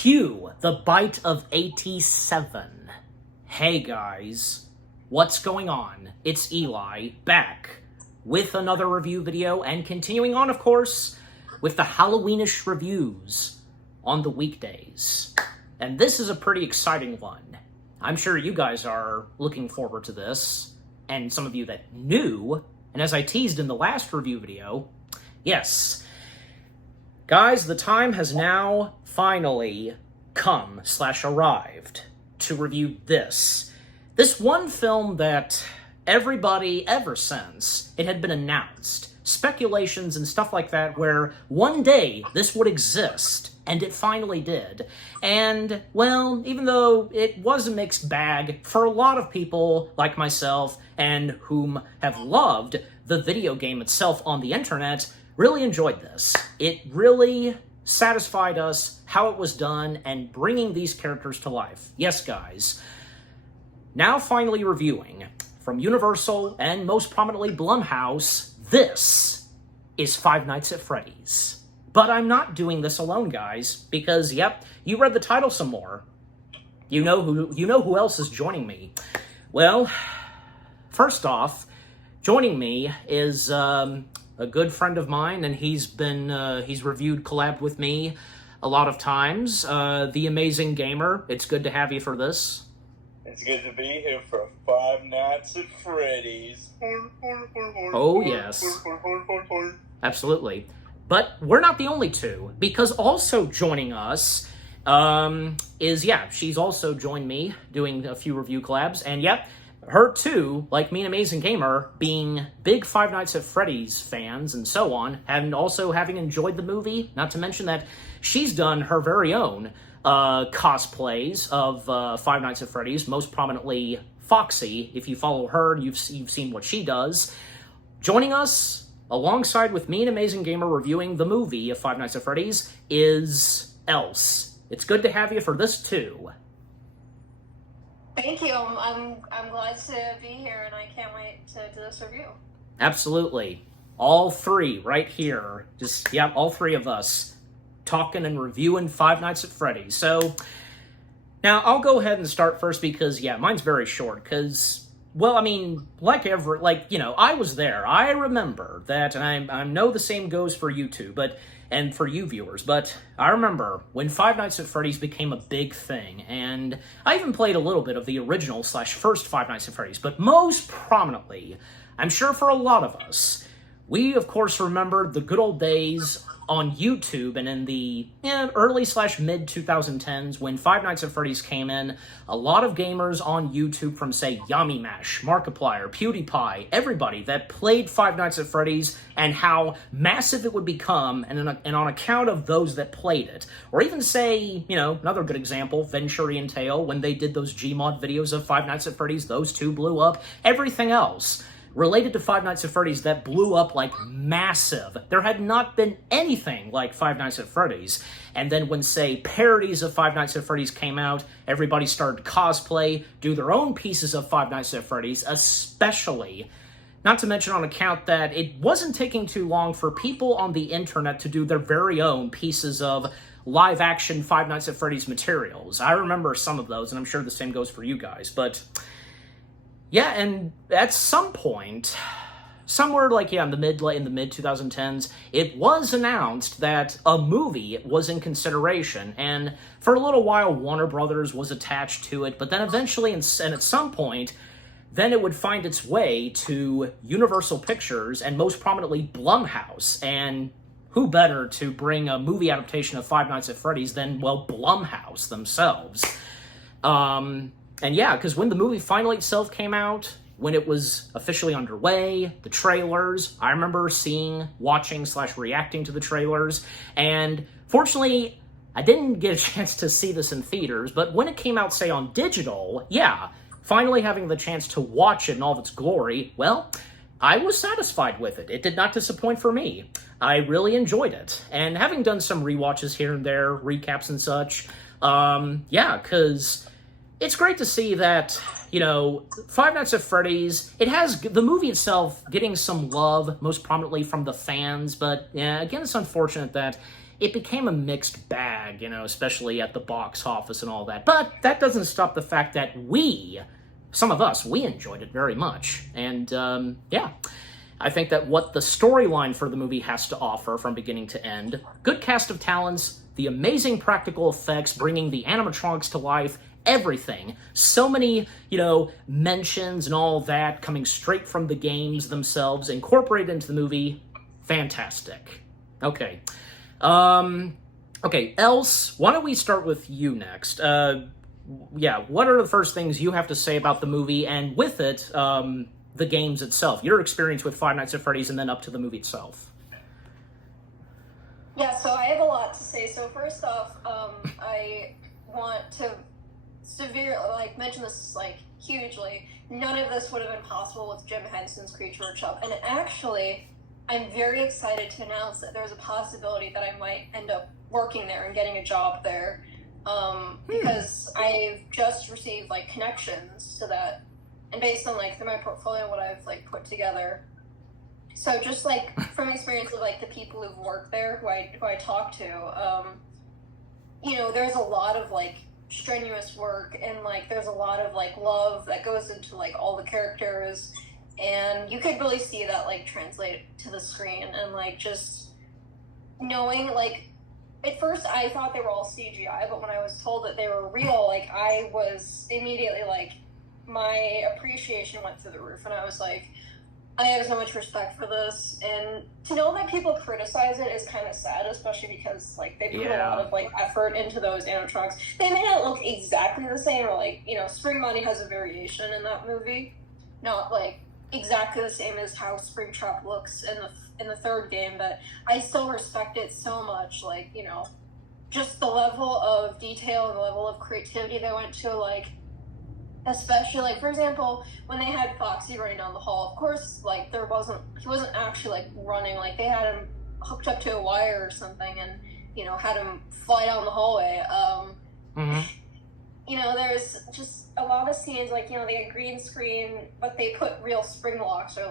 Cue the bite of 87. Hey guys, what's going on? It's Eli, back with another review video, and continuing on, of course, with the Halloweenish reviews on the weekdays. And this is a pretty exciting one. I'm sure you guys are looking forward to this, and some of you that knew, and as I teased in the last review video, yes, guys, the time has now finally come / arrived to review this. This one film that everybody, ever since it had been announced, speculations and stuff like that, where one day this would exist, and it finally did. And, well, even though it was a mixed bag for a lot of people like myself, and whom have loved the video game itself on the internet, really enjoyed this. It really satisfied us how it was done and bringing these characters to life. Yes, guys. Now finally reviewing, from Universal and most prominently Blumhouse, this is Five Nights at Freddy's. But I'm not doing this alone, guys, because, yep, you read the title some more. You know who else is joining me. Well, first off, joining me is a good friend of mine, and he's reviewed, collabed with me a lot of times. The Amazing Gamer. It's good to have you for this. It's good to be here for Five Nights at Freddy's. Oh, yes. Absolutely. But we're not the only two, because also joining us she's also joined me doing a few review collabs, and yep, her too, like me and Amazing Gamer, being big Five Nights at Freddy's fans and so on, and also having enjoyed the movie, not to mention that she's done her very own cosplays of Five Nights at Freddy's, most prominently Foxy. If you follow her, you've seen what she does. Joining us, alongside with me and Amazing Gamer reviewing the movie of Five Nights at Freddy's, is Else. It's good to have you for this too. Thank you. I'm glad to be here, and I can't wait to do this review. Absolutely. All three right here. All three of us talking and reviewing Five Nights at Freddy's. So, now I'll go ahead and start first because, mine's very short because, well, I mean, I was there. I remember that, and I know the same goes for you two, and for you viewers, but I remember when Five Nights at Freddy's became a big thing, and I even played a little bit of the original / first Five Nights at Freddy's, but most prominently, I'm sure for a lot of us, we of course remember the good old days on YouTube and in the early / mid 2010s when Five Nights at Freddy's came in. A lot of gamers on YouTube from, say, Yummy Mash, Markiplier, PewDiePie, everybody that played Five Nights at Freddy's and how massive it would become, and on account of those that played it. Or even, say, another good example, Venturi and Tail, when they did those Gmod videos of Five Nights at Freddy's, those two blew up. Everything else related to Five Nights at Freddy's that blew up like massive. There had not been anything like Five Nights at Freddy's. And then when, say, parodies of Five Nights at Freddy's came out, everybody started cosplay, do their own pieces of Five Nights at Freddy's, especially, not to mention on account that it wasn't taking too long for people on the internet to do their very own pieces of live-action Five Nights at Freddy's materials. I remember some of those, and I'm sure the same goes for you guys, but yeah, and at some point, somewhere in the mid 2010s, it was announced that a movie was in consideration, and for a little while Warner Brothers was attached to it, but then eventually, and at some point, then it would find its way to Universal Pictures, and most prominently Blumhouse, and who better to bring a movie adaptation of Five Nights at Freddy's than, well, Blumhouse themselves. And yeah, because when the movie finally itself came out, when it was officially underway, the trailers, I remember watching / reacting to the trailers, and fortunately, I didn't get a chance to see this in theaters, but when it came out, say, on digital, finally having the chance to watch it in all of its glory, well, I was satisfied with it. It did not disappoint for me. I really enjoyed it. And having done some rewatches here and there, recaps and such, because it's great to see that, Five Nights at Freddy's, it has the movie itself getting some love, most prominently from the fans, but yeah, again, it's unfortunate that it became a mixed bag, especially at the box office and all that. But that doesn't stop the fact that some of us, we enjoyed it very much. And, yeah, I think that what the storyline for the movie has to offer from beginning to end, good cast of talents, the amazing practical effects, bringing the animatronics to life, everything. So many, mentions and all that coming straight from the games themselves, incorporated into the movie. Fantastic. Okay. Okay, Else, why don't we start with you next? What are the first things you have to say about the movie, and with it, the games itself, your experience with Five Nights at Freddy's, and then up to the movie itself? Yeah, so I have a lot to say. So first off, I want to mention this hugely. None of this would have been possible with Jim Henson's Creature Workshop, and actually, I'm very excited to announce that there's a possibility that I might end up working there and getting a job there, because I've just received connections to that, and based on through my portfolio what I've put together. So just from experience with the people who've worked there, who I talk to, there's a lot of strenuous work, and there's a lot of love that goes into all the characters, and you could really see that translate to the screen, and just knowing at first I thought they were all CGI, but when I was told that they were real, I was immediately my appreciation went through the roof, and I was I have so much respect for this, and to know that people criticize it is kind of sad, especially because they put a lot of effort into those animatronics. They may not look exactly the same, or Spring Money has a variation in that movie, not exactly the same as how Springtrap looks in the third game, but I still respect it so much. Just the level of detail and the level of creativity they went to, especially for example when they had Foxy running down the hall. Of course, he wasn't actually running. They had him hooked up to a wire or something, and had him fly down the hallway. There's just a lot of scenes they had green screen, but they put real spring locks, or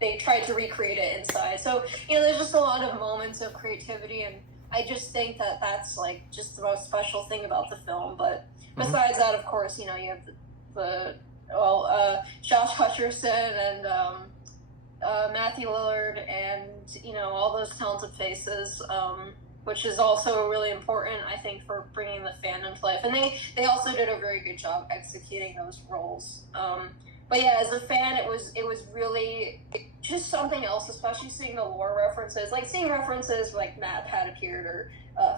they tried to recreate it inside. So there's just a lot of moments of creativity, and I just think that that's just the most special thing about the film. But besides that, of course, you have Josh Hutcherson and Matthew Lillard, and all those talented faces, which is also really important, I think, for bringing the fandom to life. And they also did a very good job executing those roles. But yeah, as a fan, it was really just something else, especially seeing the lore references, seeing references Matt Pat appeared, or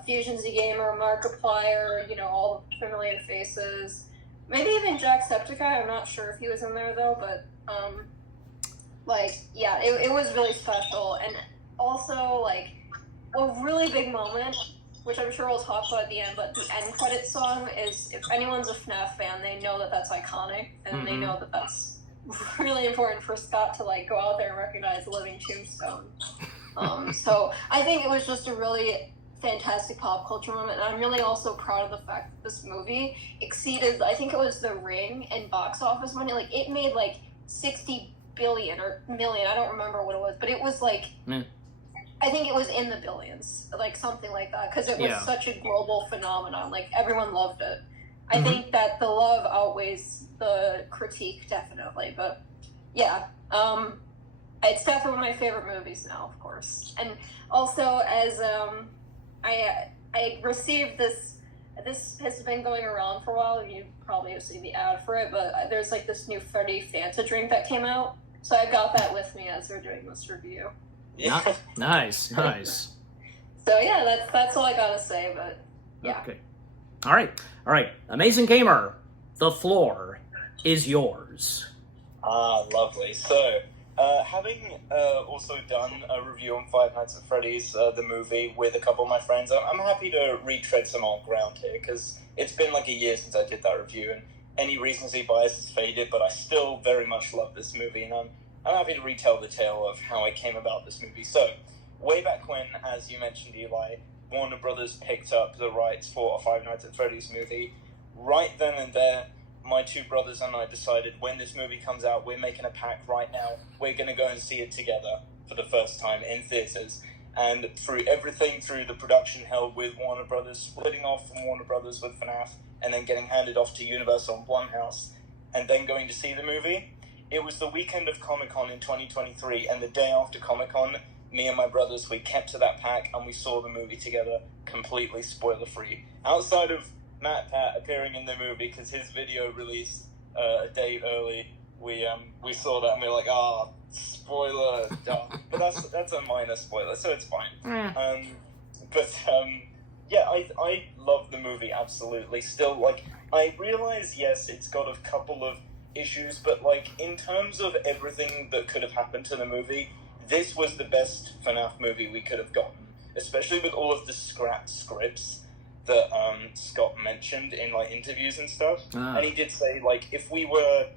Fusion Z Gamer, Markiplier, all the familiar faces. Maybe even Jacksepticeye. I'm not sure if he was in there though, but it was really special. And also a really big moment, which I'm sure we'll talk about at the end, but the end credits song is, if anyone's a FNAF fan, they know that that's iconic, and they know that that's really important for Scott to go out there and recognize the living tombstone. So I think it was just a really fantastic pop culture moment, and I'm really also proud of the fact that this movie exceeded, I think it was The Ring, in box office money. It made 60 billion or million, I don't remember what it was, but it was I think it was in the billions, something like that, because it was such a global phenomenon. Everyone loved it. I think that the love outweighs the critique, definitely. But yeah, it's definitely one of my favorite movies now, of course. And also, as I received this has been going around for a while. You probably have seen the ad for it, but there's this new Freddy Fanta drink that came out. So I got that with me as we're doing this review. Yeah. Nice. So yeah, that's all I gotta say, but yeah. Okay. All right. Amazing Gamer, the floor is yours. Lovely. So, having also done a review on Five Nights at Freddy's, the movie, with a couple of my friends, I'm happy to retread some old ground here, because it's been a year since I did that review, and any recency bias has faded, but I still very much love this movie, and I'm happy to retell the tale of how I came about this movie. So, way back when, as you mentioned, Eli, Warner Brothers picked up the rights for a Five Nights at Freddy's movie. Right then and there, my two brothers and I decided, when this movie comes out, we're making a pact right now. We're going to go and see it together for the first time in theaters. and through everything, through the production hell with Warner Brothers, splitting off from Warner Brothers with FNAF, and then getting handed off to Universal and Blumhouse, and then going to see the movie. It was the weekend of Comic-Con in 2023, and the day after Comic-Con, me and my brothers, we kept to that pack, and we saw the movie together, completely spoiler-free. Outside of Matt Pat appearing in the movie, because his video released a day early, we saw that, and we were like, spoiler. But that's a minor spoiler, so it's fine. I love the movie, absolutely. Still, like, I realize, yes, it's got a couple of issues, but, like, in terms of everything that could have happened to the movie, this was the best FNAF movie we could have gotten, especially with all of the scrap scripts that Scott mentioned in, like, interviews and stuff. And he did say, like, if we were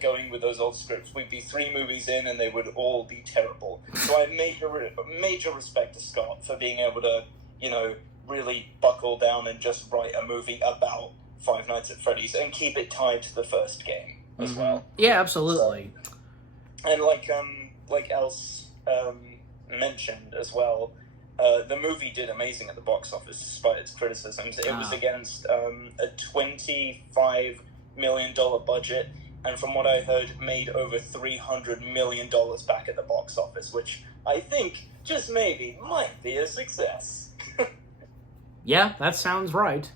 going with those old scripts, we'd be 3 movies in and they would all be terrible. So I have major respect to Scott for being able to, you know, really buckle down and just write a movie about Five Nights at Freddy's and keep it tied to the first game as well. Yeah, absolutely. So, and like Else mentioned as well, the movie did amazing at the box office despite its criticisms. It was against a $25 million budget, and from what I heard, made over $300 million back at the box office, which I think, just maybe, might be a success. Yeah, that sounds right.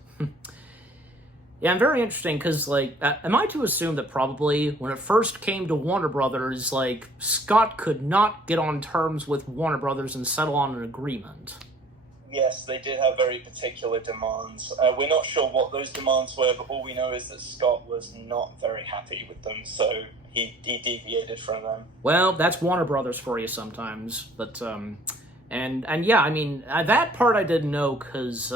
Yeah, I'm very interesting, because, like, am I to assume that probably when it first came to Warner Brothers, like, Scott could not get on terms with Warner Brothers and settle on an agreement? Yes, they did have very particular demands. We're not sure what those demands were, but all we know is that Scott was not very happy with them, so he deviated from them. Well, that's Warner Brothers for you sometimes, but, and yeah, I mean, that part I didn't know, because,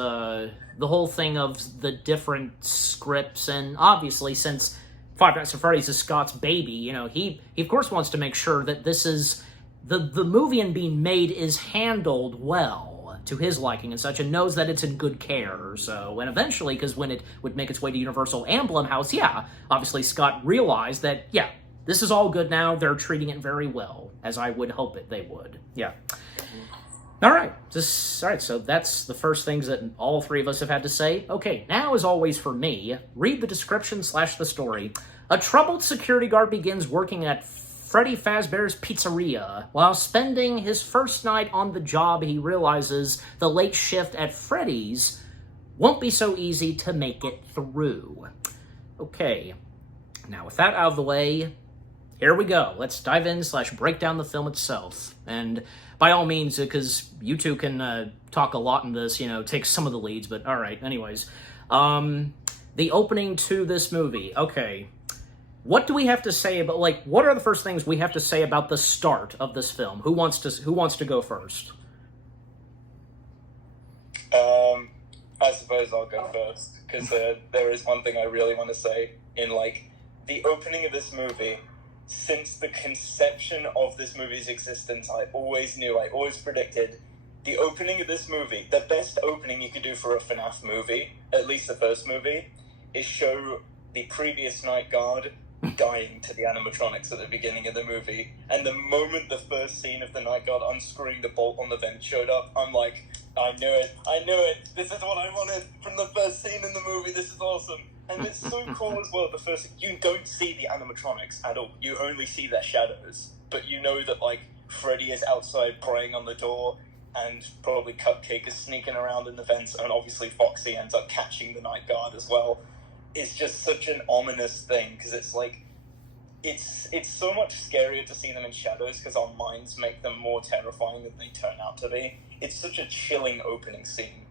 the whole thing of the different scripts, and obviously, since Five Nights at Freddy's is Scott's baby, you know, he of course wants to make sure that this is, the movie and being made is handled well to his liking and such, and knows that it's in good care. So, and eventually, because when it would make its way to Universal and Blumhouse, yeah, obviously Scott realized that, yeah, this is all good now, they're treating it very well, as I would hope they would. Yeah. All right, so that's the first things that all 3 of us have had to say. Okay, now, as always for me, read the description / the story. A troubled security guard begins working at Freddy Fazbear's Pizzeria. While spending his first night on the job, he realizes the late shift at Freddy's won't be so easy to make it through. Okay, now with that out of the way, here we go. Let's dive in / break down the film itself. And by all means, because you two can talk a lot in this, you know, take some of the leads, but all right, anyways. The opening to this movie. Okay. What do we have to say about, like, what are the first things we have to say about the start of this film? Who wants to go first? I suppose I'll go first, because there is one thing I really want to say. In, like, the opening of this movie, since the conception of this movie's existence, I always predicted the opening of this movie, the best opening you could do for a FNAF movie, at least the first movie, is show the previous night guard dying to the animatronics at the beginning of the movie. And the moment the first scene of the night guard unscrewing the bolt on the vent showed up, I'm like, I knew it, this is what I wanted from the first scene in the movie, this is awesome. And it's so cool as well, you don't see the animatronics at all, you only see their shadows, but you know that, like, Freddy is outside praying on the door, and probably Cupcake is sneaking around in the vents, and obviously Foxy ends up catching the night guard as well. It's just such an ominous thing, because it's like, it's so much scarier to see them in shadows, because our minds make them more terrifying than they turn out to be. It's such a chilling opening scene.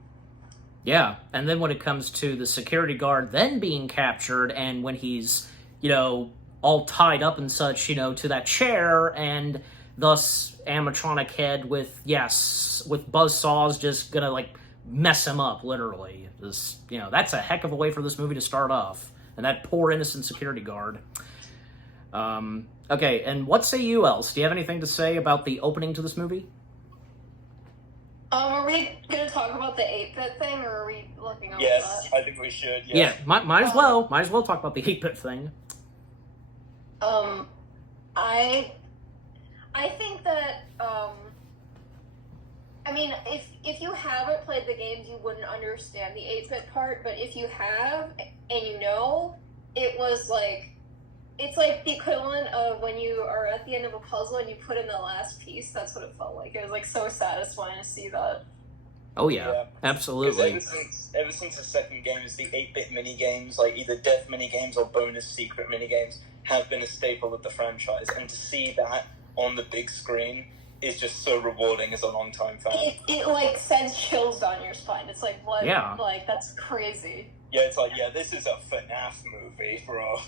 Yeah, and then when it comes to the security guard then being captured, and when he's, you know, all tied up and such, you know, to that chair, and thus animatronic head with buzzsaws just gonna, like, mess him up, literally. This, you know, that's a heck of a way for this movie to start off. And that poor innocent security guard. Okay, and what say you, Else? Do you have anything to say about the opening to this movie? Are we going to talk about the 8-bit thing, or are we looking over Yes, that? I think we should, yes. Yeah, might as well. Might as well talk about the 8-bit thing. I think that, I mean, if you haven't played the games, you wouldn't understand the 8-bit part. But if you have and you know, it was like it's like the equivalent of when you are at the end of a puzzle and you put in the last piece. That's what it felt like. It was like so satisfying to see that. Oh yeah, absolutely. Ever since the second game, the 8-bit mini games, like either death mini games or bonus secret mini games, have been a staple of the franchise, and to see that on the big screen is just so rewarding as a longtime fan. It like sends chills down your spine. It's like what? Yeah. Like that's crazy. Yeah, it's like, yeah, this is a FNAF movie, bro.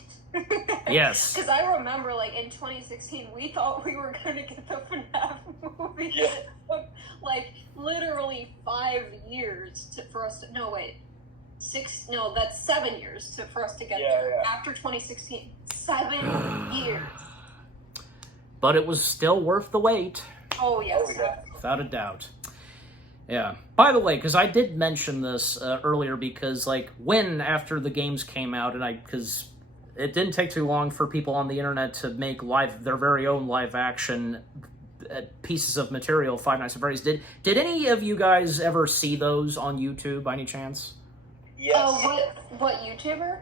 Yes. Because I remember, like, in 2016, we thought we were going to get the FNAF movie. Yeah. It took, like, literally 5 years for us to... No, wait. That's 7 years for us to get there. Yeah. After 2016. 7 years. But it was still worth the wait. Oh, yes. Oh, yeah. Without a doubt. Yeah. By the way, because I did mention this earlier, because like when after the games came out, and because it didn't take too long for people on the internet to make their very own live action pieces of material. Five Nights at Freddy's. Did any of you guys ever see those on YouTube by any chance? Yes. What YouTuber?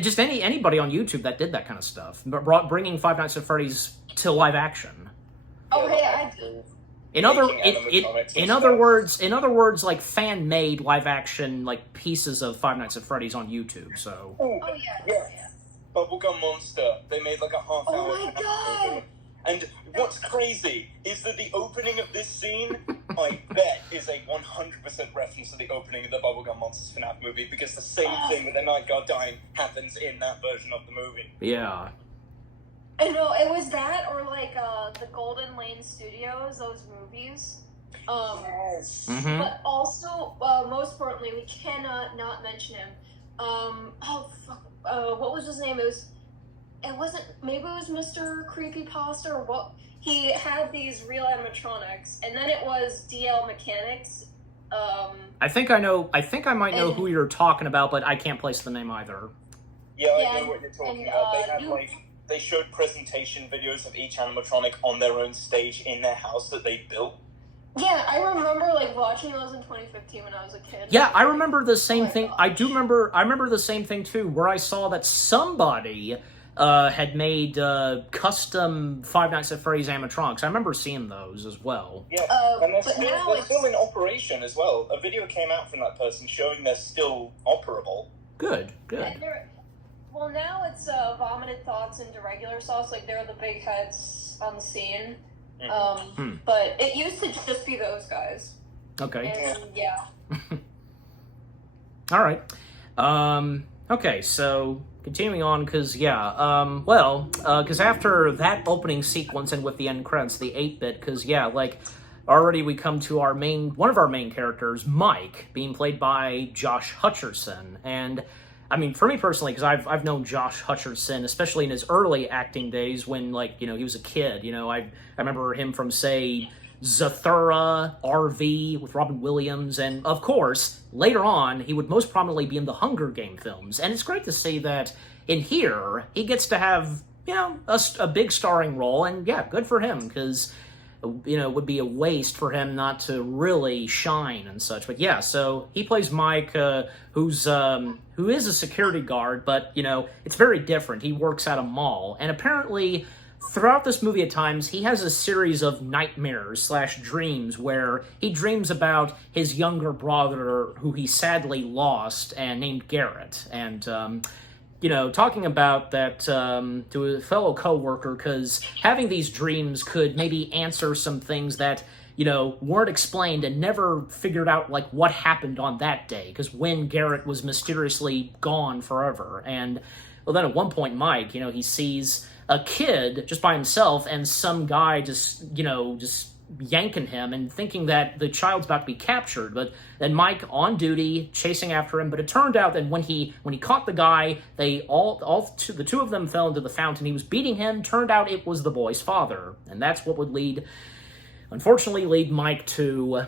Just anybody on YouTube that did that kind of stuff, but bringing Five Nights at Freddy's to live action. Oh, hey, I do. In other words, like fan-made live-action like pieces of Five Nights at Freddy's on YouTube. So. Oh yeah. Bubblegum Monster. They made like a half-hour. Oh my god! And what's crazy is that the opening of this scene, I bet, is a 100% reference to the opening of the Bubblegum Monsters FNAF movie, because the same thing with the night guard dying happens in that version of the movie. Yeah. I know, it was that or like the Golden Lane Studios, those movies. Yes. Mm-hmm. But also, most importantly, we cannot not mention him. What was his name? Maybe it was Mr. Creepypasta or what? He had these real animatronics, and then it was DL Mechanics. I think I might know who you're talking about, but I can't place the name either. Yeah, I know what you're talking about. They showed presentation videos of each animatronic on their own stage in their house that they built. Yeah, I remember like watching those in 2015 when I was a kid. Yeah, I remember the same thing. I remember the same thing too, where I saw that somebody had made custom Five Nights at Freddy's animatronics. I remember seeing those as well. Yeah, and they're still in operation as well. A video came out from that person showing they're still operable. Good. Well, now it's Vomited Thoughts into regular sauce. Like, they're the big heads on the scene. But it used to just be those guys. Okay. And, yeah. All right. Okay, so continuing on, because after that opening sequence and with the end credits, the 8-bit, because already we come to one of our main characters, Mike, being played by Josh Hutcherson. And I mean, for me personally, because I've known Josh Hutcherson, especially in his early acting days when, he was a kid. I remember him from, say, Zathura, RV with Robin Williams, and of course, later on, he would most prominently be in the Hunger Game films. And it's great to see that in here, he gets to have, a big starring role, and good for him, because it would be a waste for him not to really shine and such. But so he plays Mike, who is a security guard, but it's very different. He works at a mall, and apparently throughout this movie at times he has a series of nightmares / dreams where he dreams about his younger brother who he sadly lost and named Garrett. And talking about that to a fellow coworker, because having these dreams could maybe answer some things that, weren't explained and never figured out, what happened on that day, because when Garrett was mysteriously gone forever. And, then at one point, Mike, he sees a kid just by himself and some guy just yanking him and thinking that the child's about to be captured, but then Mike on duty chasing after him. But it turned out that when he caught the guy, the two of them fell into the fountain. He was beating him. Turned out it was the boy's father, and that's what would unfortunately lead Mike to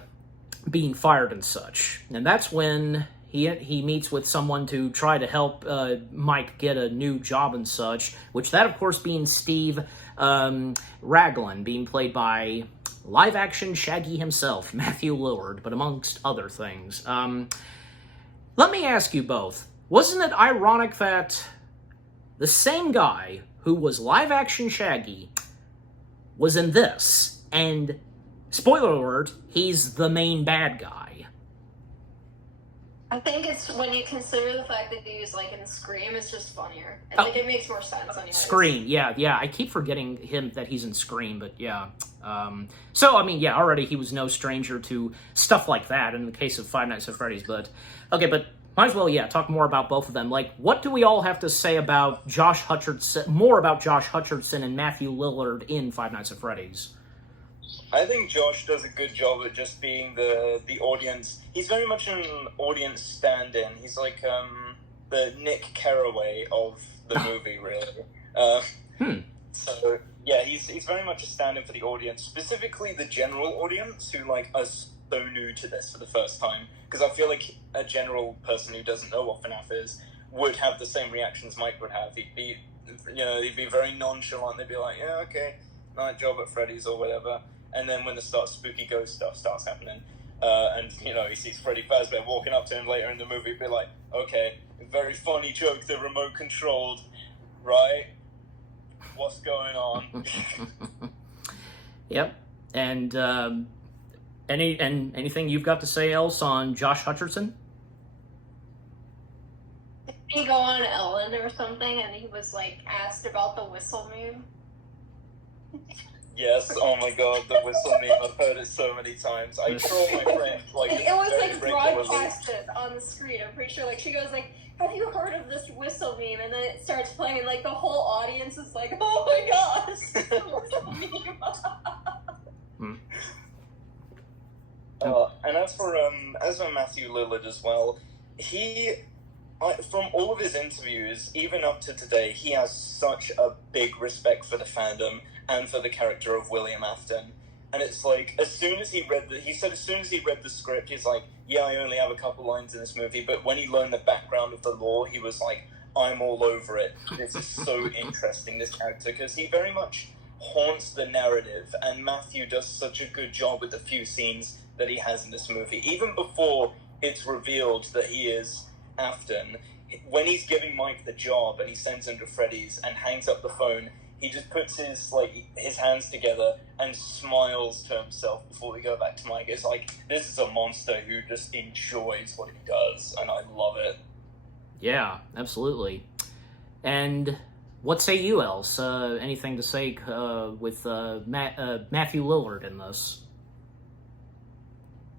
being fired and such. And that's when he meets with someone to try to help Mike get a new job and such, which that, of course, being Steve Raglan, being played by live-action Shaggy himself, Matthew Lillard, but amongst other things. Let me ask you both, wasn't it ironic that the same guy who was live-action Shaggy was in this, and, spoiler alert, he's the main bad guy? I think it's when you consider the fact that he's like in Scream, it's just funnier. And, it makes more sense. Anyways. Scream, yeah. I keep forgetting that he's in Scream, but yeah. So, I mean, yeah, already he was no stranger to stuff like that in the case of Five Nights at Freddy's, but... Okay, but might as well, talk more about both of them. Like, what do we all have to say about Josh Hutcherson and Matthew Lillard in Five Nights at Freddy's? I think Josh does a good job at just being the audience. He's very much an audience stand-in. He's like the Nick Carraway of the movie, really. So yeah, he's very much a stand-in for the audience, specifically the general audience who like are so new to this for the first time. Because I feel like a general person who doesn't know what FNAF is would have the same reactions Mike would have. He'd be very nonchalant. They'd be like, yeah, okay, night job at Freddy's or whatever. And then when the spooky ghost stuff starts happening, and, he sees Freddy Fazbear walking up to him later in the movie, he'd be like, okay, very funny joke, they're remote controlled, right? What's going on? Yep. And, anything you've got to say else on Josh Hutcherson? Did he go on Ellen or something and he was, like, asked about the whistle meme? Yes, oh my god, the whistle meme, I've heard it so many times. I troll my friends, like, it was, like, regularly. broadcasted on the screen, I'm pretty sure. Like, she goes, like, have you heard of this whistle meme? And then it starts playing, and, like, the whole audience is like, oh my gosh, it's the whistle meme. And as for Matthew Lillard as well, from all of his interviews, even up to today, he has such a big respect for the fandom and for the character of William Afton. And it's like, as soon as he read the script, he's like, yeah, I only have a couple lines in this movie, but when he learned the background of the lore, he was like, I'm all over it. This is so interesting, this character, because he very much haunts the narrative, and Matthew does such a good job with the few scenes that he has in this movie. Even before it's revealed that he is Afton, when he's giving Mike the job and he sends him to Freddy's and hangs up the phone, he just puts his hands together and smiles to himself before we go back to Mike. It's like, this is a monster who just enjoys what he does, and I love it. Yeah, absolutely. And what say you else? Anything to say with Matthew Lillard in this?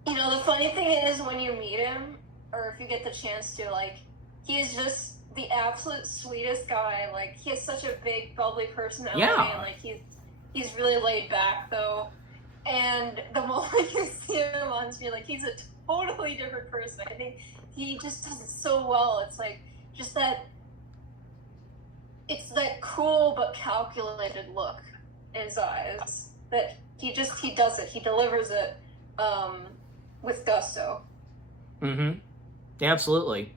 The funny thing is, when you meet him, or if you get the chance to, like, he is just the absolute sweetest guy. Like, he has such a big, bubbly personality, and, like, he's really laid back, though. And the moment you see him on screen, like, he's a totally different person. I think he just does it so well. It's, like, just that... It's that cool but calculated look in his eyes. That he does it. He delivers it with gusto. Mm-hmm. Yeah, absolutely.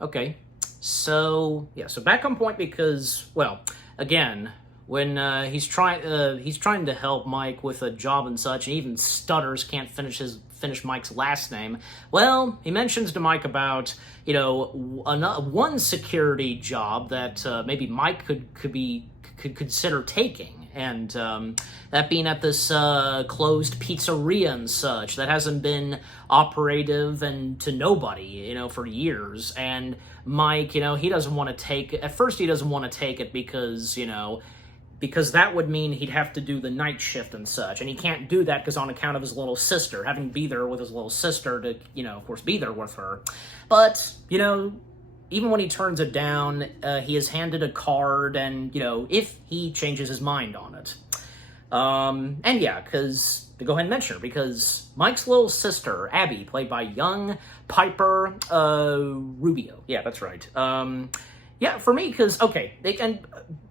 Okay. So back on point because, well, again, when he's trying to help Mike with a job and such, and even stutters, can't finish Mike's last name. Well, he mentions to Mike about one security job that maybe Mike could consider taking, and that being at this closed pizzeria and such that hasn't been operative and to nobody, for years. And Mike, he doesn't want to take it. At first, he doesn't want to take it because because that would mean he'd have to do the night shift and such, and he can't do that because on account of his little sister, having to be there with his little sister to, of course, be there with her. But, even when he turns it down, he is handed a card, and, if he changes his mind on it. And yeah, because, to go ahead and mention her, because Mike's little sister, Abby, played by young Piper Rubio. Yeah, that's right. Yeah, for me, because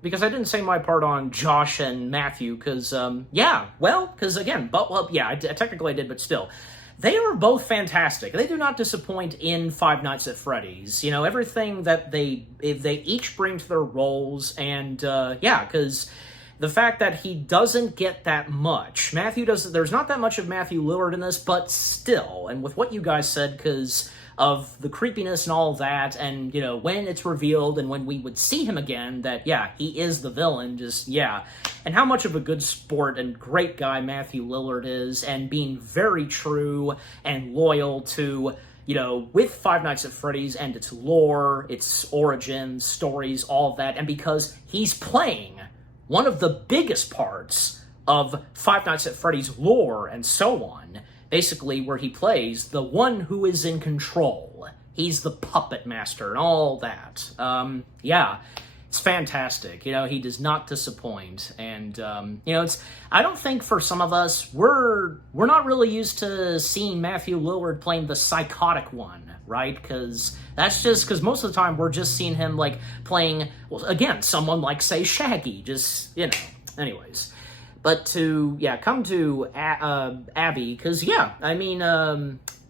because I didn't say my part on Josh and Matthew, because, because again, technically I did, but still. They are both fantastic. They do not disappoint in Five Nights at Freddy's. You know, everything that they each bring to their roles, and because the fact that he doesn't get that much. There's not that much of Matthew Lillard in this, but still, and with what you guys said, because of the creepiness and all that, and, you know, when it's revealed and when we would see him again, that, yeah, he is the villain, and how much of a good sport and great guy Matthew Lillard is, and being very true and loyal to, you know, with Five Nights at Freddy's and its lore, its origins, stories, all of that, and because he's playing one of the biggest parts of Five Nights at Freddy's lore and so on, basically where he plays the one who is in control. He's the puppet master and all that. It's fantastic. You know, he does not disappoint. And, you know, I don't think for some of us, we're not really used to seeing Matthew Lillard playing the psychotic one, right? Because that's just because most of the time we're just seeing him, like, playing, well, again, someone like, say, Shaggy. Just, you know, anyways. But to, come to Abby, because,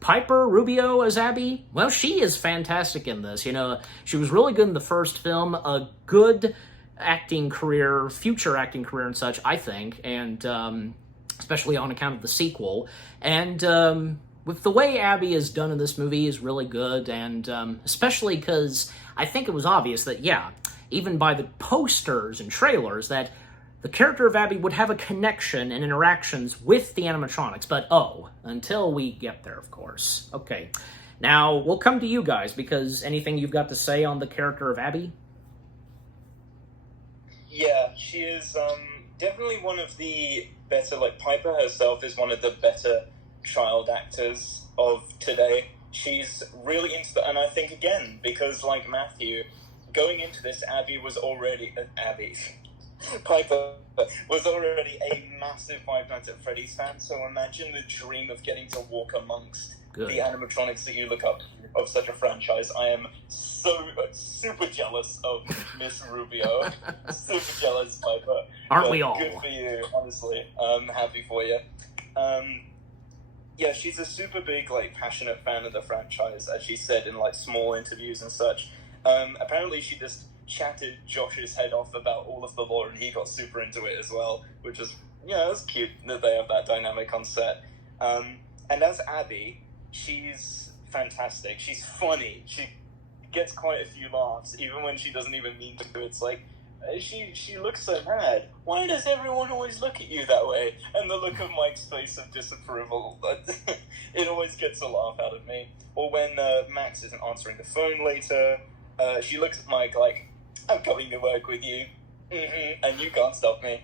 Piper Rubio as Abby, well, she is fantastic in this. You know, she was really good in the first film, a good acting career, future acting career and such, I think, and especially on account of the sequel. And with the way Abby is done in this movie is really good, and especially because I think it was obvious that, even by the posters and trailers, that the character of Abby would have a connection and interactions with the animatronics, but until we get there, of course. Okay, now we'll come to you guys, because anything you've got to say on the character of Abby? Yeah, she is definitely one of the better, like, Piper herself is one of the better child actors of today. She's really into and I think, again, because, like Matthew, going into this, Piper was already a massive Five Nights at Freddy's fan, so imagine the dream of getting to walk amongst the animatronics that you look up of such a franchise. I am so super jealous of Miss Rubio. Super jealous, Piper. Aren't we all? Good for you, honestly. I'm happy for you. She's a super big, like, passionate fan of the franchise, as she said in, like, small interviews and such. Apparently she just chatted Josh's head off about all of the lore, and he got super into it as well, which is, it's cute that they have that dynamic on set. And as Abby, she's fantastic. She's funny. She gets quite a few laughs, even when she doesn't even mean to. It's like, she looks so mad. Why does everyone always look at you that way? And the look of Mike's face of disapproval, it always gets a laugh out of me. Or when Max isn't answering the phone later, she looks at Mike like, I'm coming to work with you, and you can't stop me.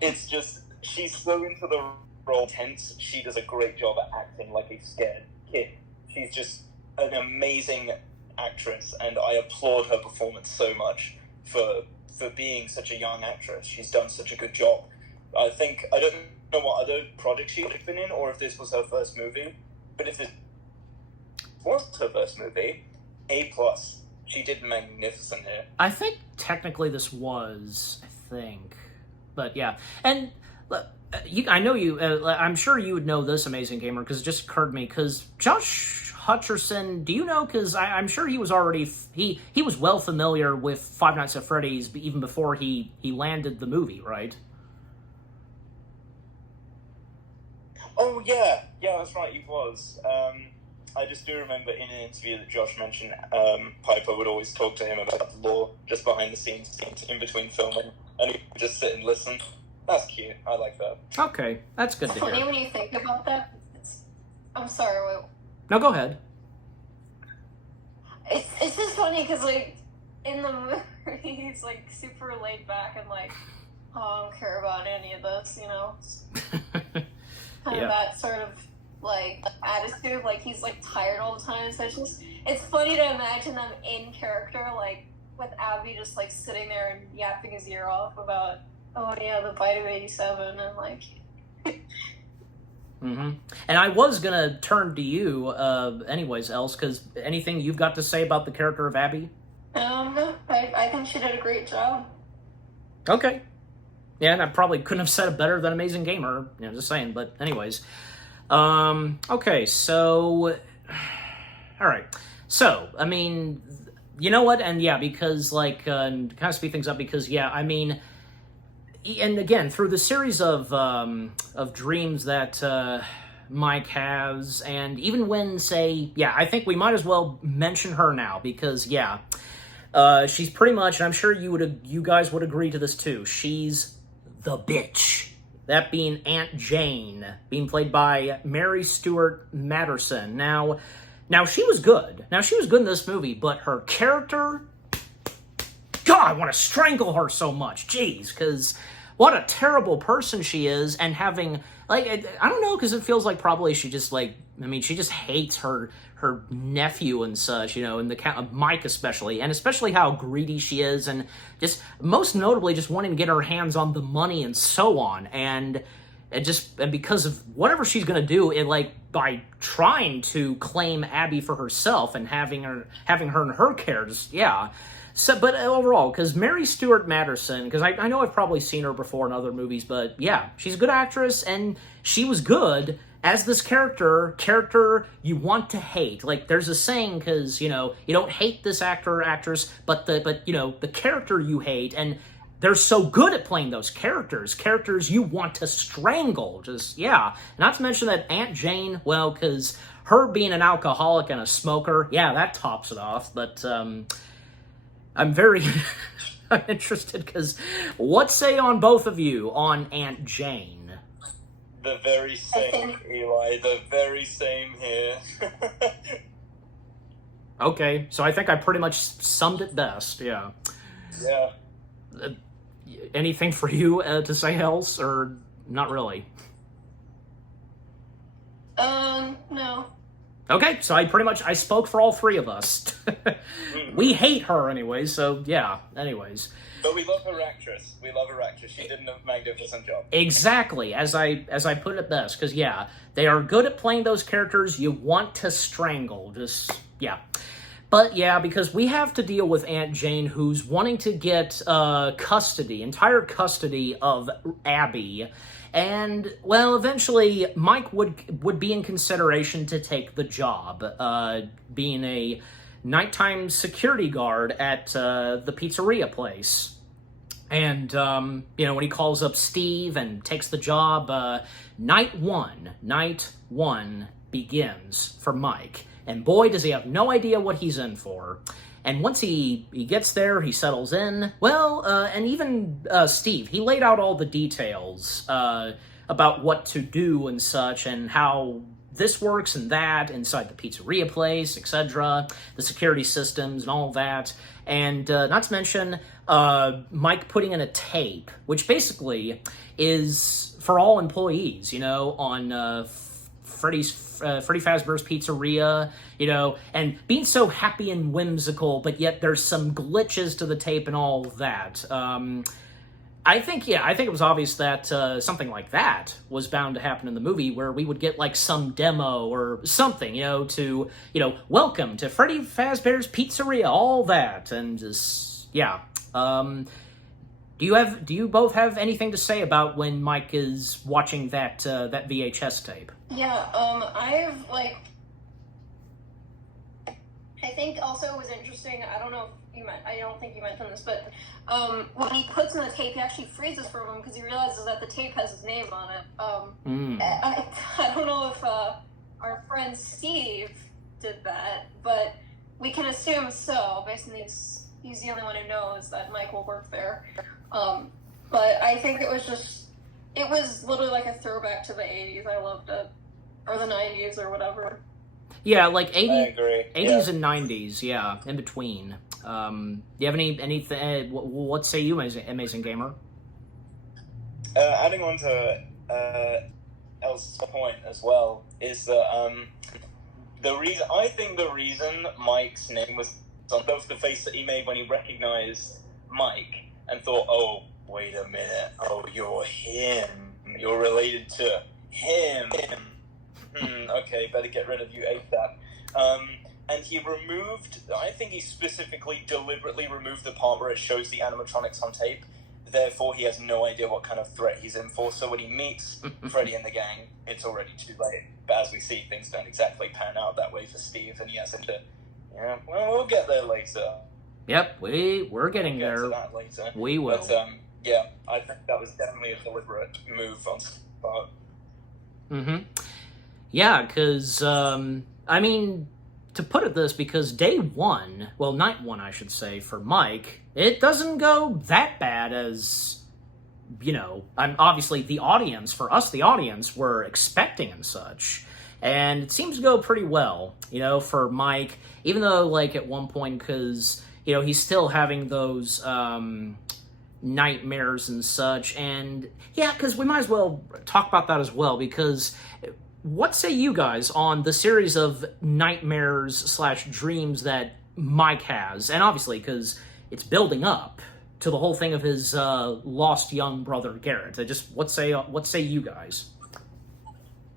It's just, she's so into the role tense. She does a great job at acting like a scared kid. She's just an amazing actress, and I applaud her performance so much for being such a young actress. She's done such a good job. I don't know what other projects she'd have been in, or if this was her first movie, but if this was her first movie, A+. She did magnificent here. I think technically this was, but yeah. And I know you, I'm sure you would know this, Amazing Gamer, because it just occurred to me, because Josh Hutcherson, do you know, because I'm sure he was already, he was well familiar with Five Nights at Freddy's even before he landed the movie, right? Oh, yeah, that's right, he was. I just do remember in an interview that Josh mentioned, Piper would always talk to him about the lore just behind the scenes in between filming, and he would just sit and listen. That's cute. I like that. Okay, that's good to hear. It's funny when you think about that. I'm sorry, wait. No, go ahead. It's just funny because, like, in the movie, he's, like, super laid back and, like, I don't care about any of this, you know? Kind of that sort of, like, attitude, like, he's, like, tired all the time, so it's funny to imagine them in character, like, with Abby just, like, sitting there and yapping his ear off about, oh, yeah, the bite of 87, and, like... And I was gonna turn to you, anyways, else, because anything you've got to say about the character of Abby? No, I think she did a great job. Okay. Yeah, and I probably couldn't have said it better than Amazing Gamer, just saying, but anyways... Okay, so... All right. So, I mean, you know what? And yeah, because, like, to kind of speed things up, because, yeah, I mean... And again, through the series of dreams that Mike has, and even when, say, yeah, I think we might as well mention her now, because, yeah, she's pretty much, and I'm sure you guys would agree to this too, she's the bitch. That being Aunt Jane, being played by Mary Stuart Matterson. Now she was good. Now, she was good in this movie, but her character... God, I want to strangle her so much. Jeez, because what a terrible person she is, and having, like, I don't know, because it feels like probably she just, like, I mean, she just hates her nephew and such, you know, and Mike especially, and especially how greedy she is, and just, most notably, just wanting to get her hands on the money and so on, and because of whatever she's gonna do, it, like, by trying to claim Abby for herself and having her in her care, just, yeah. So, but overall, because Mary Stuart Matterson, because I know I've probably seen her before in other movies, but yeah, she's a good actress, and she was good as this character you want to hate. Like, there's a saying, because, you know, you don't hate this actor or actress, but you know, the character you hate, and they're so good at playing those characters you want to strangle, just, yeah. Not to mention that Aunt Jane, well, because her being an alcoholic and a smoker, yeah, that tops it off, but, I'm very I'm interested, because what say on both of you on Aunt Jane? The very same, Eli. The very same here. Okay, so I think I pretty much summed it best, yeah. Yeah. Anything for you to say else, or not really? No. Okay, so I spoke for all three of us. We hate her anyways, so yeah, anyways. But we love her actress. She did a magnificent job. Exactly, as I put it best, because yeah, they are good at playing those characters you want to strangle, just, yeah. But yeah, because we have to deal with Aunt Jane, who's wanting to get entire custody of Abby. And, well, eventually, Mike would be in consideration to take the job, being a nighttime security guard at the pizzeria place. And, you know, when he calls up Steve and takes the job, night one begins for Mike. And boy, does he have no idea what he's in for. And once he gets there, he settles in. Well, and even Steve, he laid out all the details about what to do and such, and how this works and that inside the pizzeria place, etc., the security systems and all that. And not to mention Mike putting in a tape, which basically is for all employees, you know, on Freddy Fazbear's Pizzeria, you know, and being so happy and whimsical, but yet there's some glitches to the tape and all that. I think it was obvious that something like that was bound to happen in the movie, where we would get, like, some demo or something, you know, to, you know, welcome to Freddy Fazbear's Pizzeria, all that, and just, yeah. Do you both have anything to say about when Mike is watching that VHS tape? Yeah, I think also it was interesting, I don't think you mentioned this, but when he puts in the tape, he actually freezes for a moment because he realizes that the tape has his name on it. I don't know if our friend Steve did that, but we can assume so, based on he's the only one who knows that Mike will work there. But I think it was literally like a throwback to the 80s. I loved it. Or the 90s or whatever. Yeah, like 80s yeah. and 90s, yeah, in between. Do you have anything, what say you, Amazing Gamer? Adding on to El's point as well, is that the reason Mike's name was on the face that he made when he recognized Mike and thought, oh, wait a minute, oh, you're him, you're related to him. Okay, better get rid of you ASAP. And I think he specifically deliberately removed the part where it shows the animatronics on tape. therefore he has no idea what kind of threat he's in for. So when he meets Freddy and the gang, it's already too late. But as we see, things don't exactly pan out that way for Steve, and he has to, yeah, well, we'll get there later. Yep, we're getting We'll get there. to that later. We will. But, yeah, I think that was definitely a deliberate move on Steve's part. Mm-hmm. Yeah, because, I mean, to put it this, because day one, well, night one, I should say, for Mike, it doesn't go that bad as, you know, obviously the audience, for us, the audience, were expecting and such. And it seems to go pretty well, you know, for Mike, even though, like, at one point, because, you know, he's still having those, nightmares and such, and, yeah, because we might as well talk about that as well, because what say you guys on the series of nightmares / dreams that Mike has? And obviously, because it's building up to the whole thing of his lost young brother Garrett. What say you guys?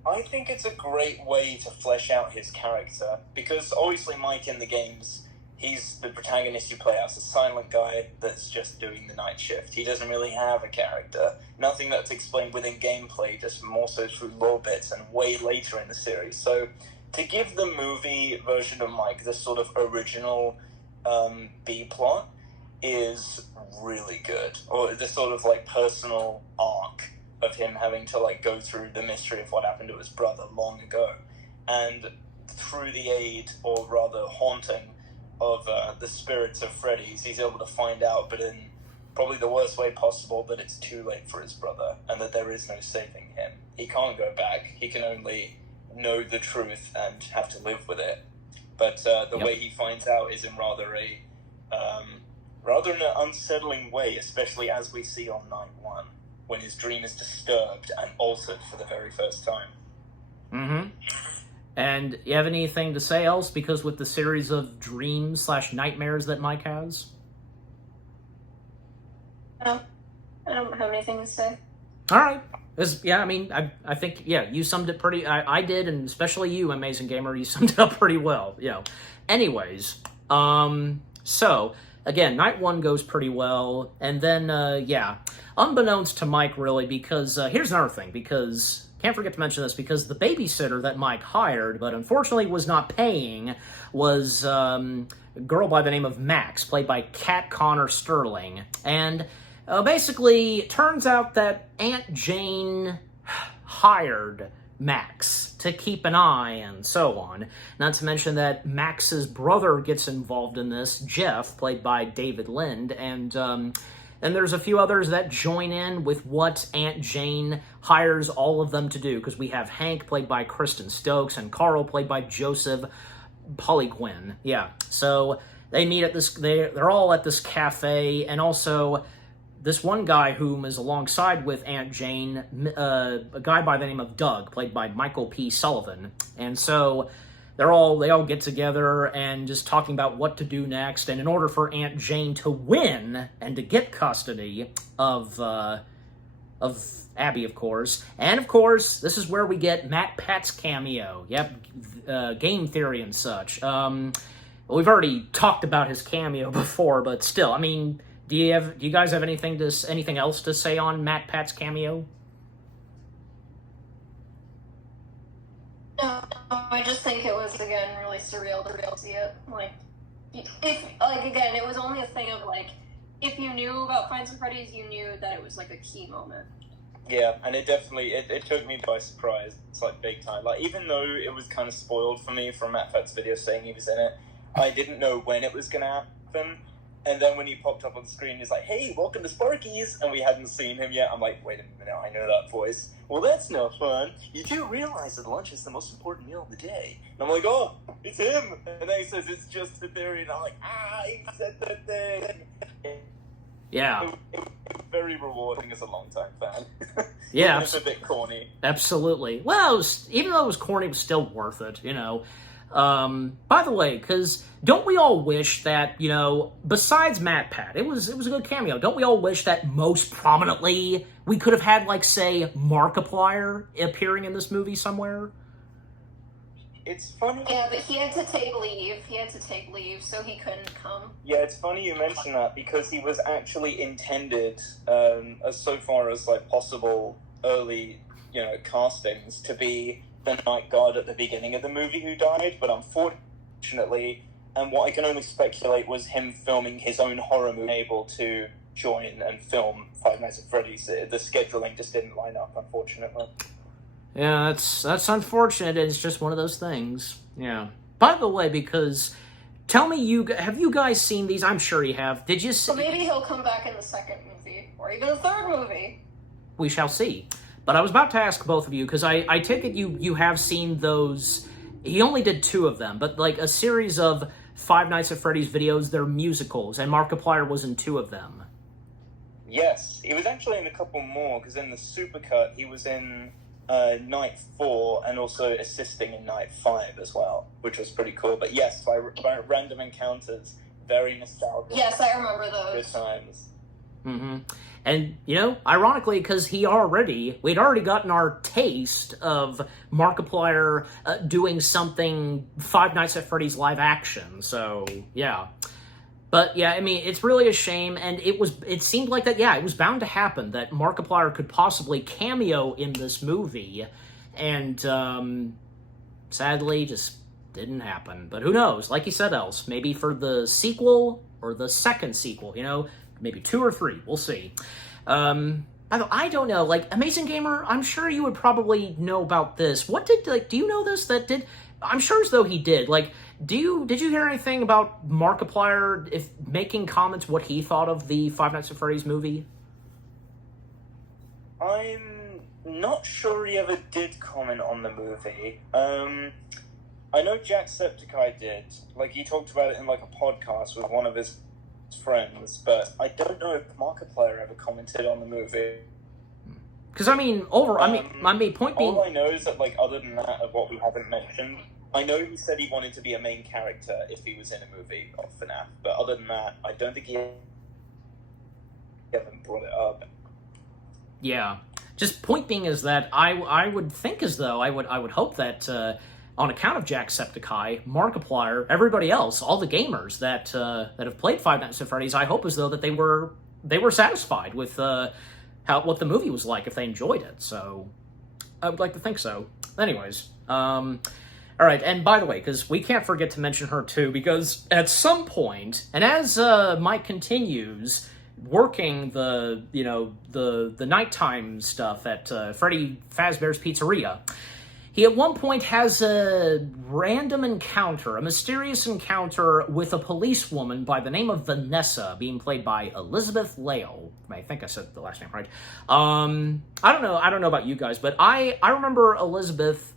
I think it's a great way to flesh out his character, because obviously Mike in the games, he's the protagonist you play as, a silent guy that's just doing the night shift. He doesn't really have a character. Nothing that's explained within gameplay, just more so through lore bits and way later in the series. So to give the movie version of Mike this sort of original B-plot is really good. Or the sort of like personal arc of him having to like go through the mystery of what happened to his brother long ago. And through the aid, or rather haunting, of the spirits of Freddy's, he's able to find out, but in probably the worst way possible, that it's too late for his brother and that there is no saving him. He can't go back. He can only know the truth and have to live with it. But the way he finds out is in rather an unsettling way, especially as we see on night one, when his dream is disturbed and altered for the very first time. Mm-hmm. And you have anything to say else? Because with the series of dreams / nightmares that Mike has? No, I don't have anything to say. All right. I think, you summed it pretty... I did, and especially you, Amazing Gamer, you summed it up pretty well. Anyways, so, again, night one goes pretty well, and then, unbeknownst to Mike, really, because here's another thing, because... Can't forget to mention this, because the babysitter that Mike hired, but unfortunately was not paying, was a girl by the name of Max, played by Kat Connor Sterling. And basically, it turns out that Aunt Jane hired Max to keep an eye and so on. Not to mention that Max's brother gets involved in this, Jeff, played by David Lind, and there's a few others that join in with what Aunt Jane hires all of them to do, because we have Hank, played by Kristen Stokes, and Carl, played by Joseph Poliquin. Yeah, so they meet at this, they're all at this cafe, and also this one guy whom is alongside with Aunt Jane, a guy by the name of Doug, played by Michael P. Sullivan. And so they all get together and just talking about what to do next. And in order for Aunt Jane to win and to get custody of Abby, of course. And of course, this is where we get Matt Pat's cameo. Yep, game theory and such. We've already talked about his cameo before, but still, I mean, do you guys have anything else to say on Matt Pat's cameo? No, I just think it was, again, really surreal to see it. Again, it was only a thing of, if you knew about Five Nights at Freddy's, you knew that it was, a key moment. Yeah, and it definitely, it took me by surprise. It's, big time. Even though it was kind of spoiled for me from Matt Fett's video saying he was in it, I didn't know when it was going to happen. And then when he popped up on the screen, he's like, "Hey, welcome to Sparky's," and we hadn't seen him yet. I'm like, wait a minute, I know that voice. Well, that's no fun. You do realize that lunch is the most important meal of the day. And I'm like, oh, it's him. And then he says, it's just a theory. And I'm like, he said the thing. Yeah. It was very rewarding as a longtime fan. Yeah. It's a bit corny. Absolutely. Well, even though it was corny, it was still worth it, By the way, because don't we all wish that, besides Matt Pat, it was a good cameo. Don't we all wish that most prominently we could have had, say, Markiplier appearing in this movie somewhere? it's funny. Yeah, but he had to take leave. He had to take leave, so he couldn't come. Yeah, it's funny you mention that because he was actually intended, as so far as like possible early, castings to be the night guard at the beginning of the movie who died, but unfortunately, and what I can only speculate was him filming his own horror movie, able to join and film Five Nights at Freddy's. The scheduling just didn't line up, unfortunately. Yeah, that's unfortunate. It's just one of those things. Yeah. By the way, because tell me, have you guys seen these? I'm sure you have. Did you see? So maybe he'll come back in the second movie, or even the third movie. We shall see. But I was about to ask both of you, because I take it you have seen those. He only did 2 of them, but like a series of Five Nights at Freddy's videos, they're musicals, and Markiplier was in 2 of them. Yes, he was actually in a couple more, because in the supercut, he was in Night 4 and also assisting in Night 5 as well, which was pretty cool. But yes, by random encounters, very nostalgic. Yes, I remember those. Good times. Mm-hmm. And, ironically, because we'd already gotten our taste of Markiplier doing something Five Nights at Freddy's live action, so, yeah. But, yeah, I mean, it's really a shame, and it seemed like that, it was bound to happen, that Markiplier could possibly cameo in this movie, and, sadly, just didn't happen. But who knows, like you said, else, maybe for the sequel, or the second sequel, maybe 2 or 3, we'll see. I don't know, like, Amazing Gamer, I'm sure you would probably know about this. Do you know this, I'm sure as though he did, like, did you hear anything about Markiplier making comments what he thought of the Five Nights at Freddy's movie? I'm not sure he ever did comment on the movie. I know Jacksepticeye did. Like, he talked about it in, like, a podcast with one of his friends, but I don't know if Markiplier ever commented on the movie. Because, I mean, point being... All I know is that, like, other than that, of what we haven't mentioned, I know he said he wanted to be a main character if he was in a movie of FNAF, but other than that, I don't think he ever brought it up. Yeah. Just point being is that I would think as though, I would hope that, on account of Jacksepticeye, Markiplier, everybody else, all the gamers that have played Five Nights at Freddy's, I hope as though that they were satisfied with what the movie was like, if they enjoyed it. So I would like to think so. Anyways, all right. And by the way, because we can't forget to mention her too, because at some point, and as Mike continues working the nighttime stuff at Freddy Fazbear's Pizzeria, he at one point has a random encounter, a mysterious encounter with a policewoman by the name of Vanessa, being played by Elizabeth Leo. I think I said the last name right. I don't know about you guys, but I remember Elizabeth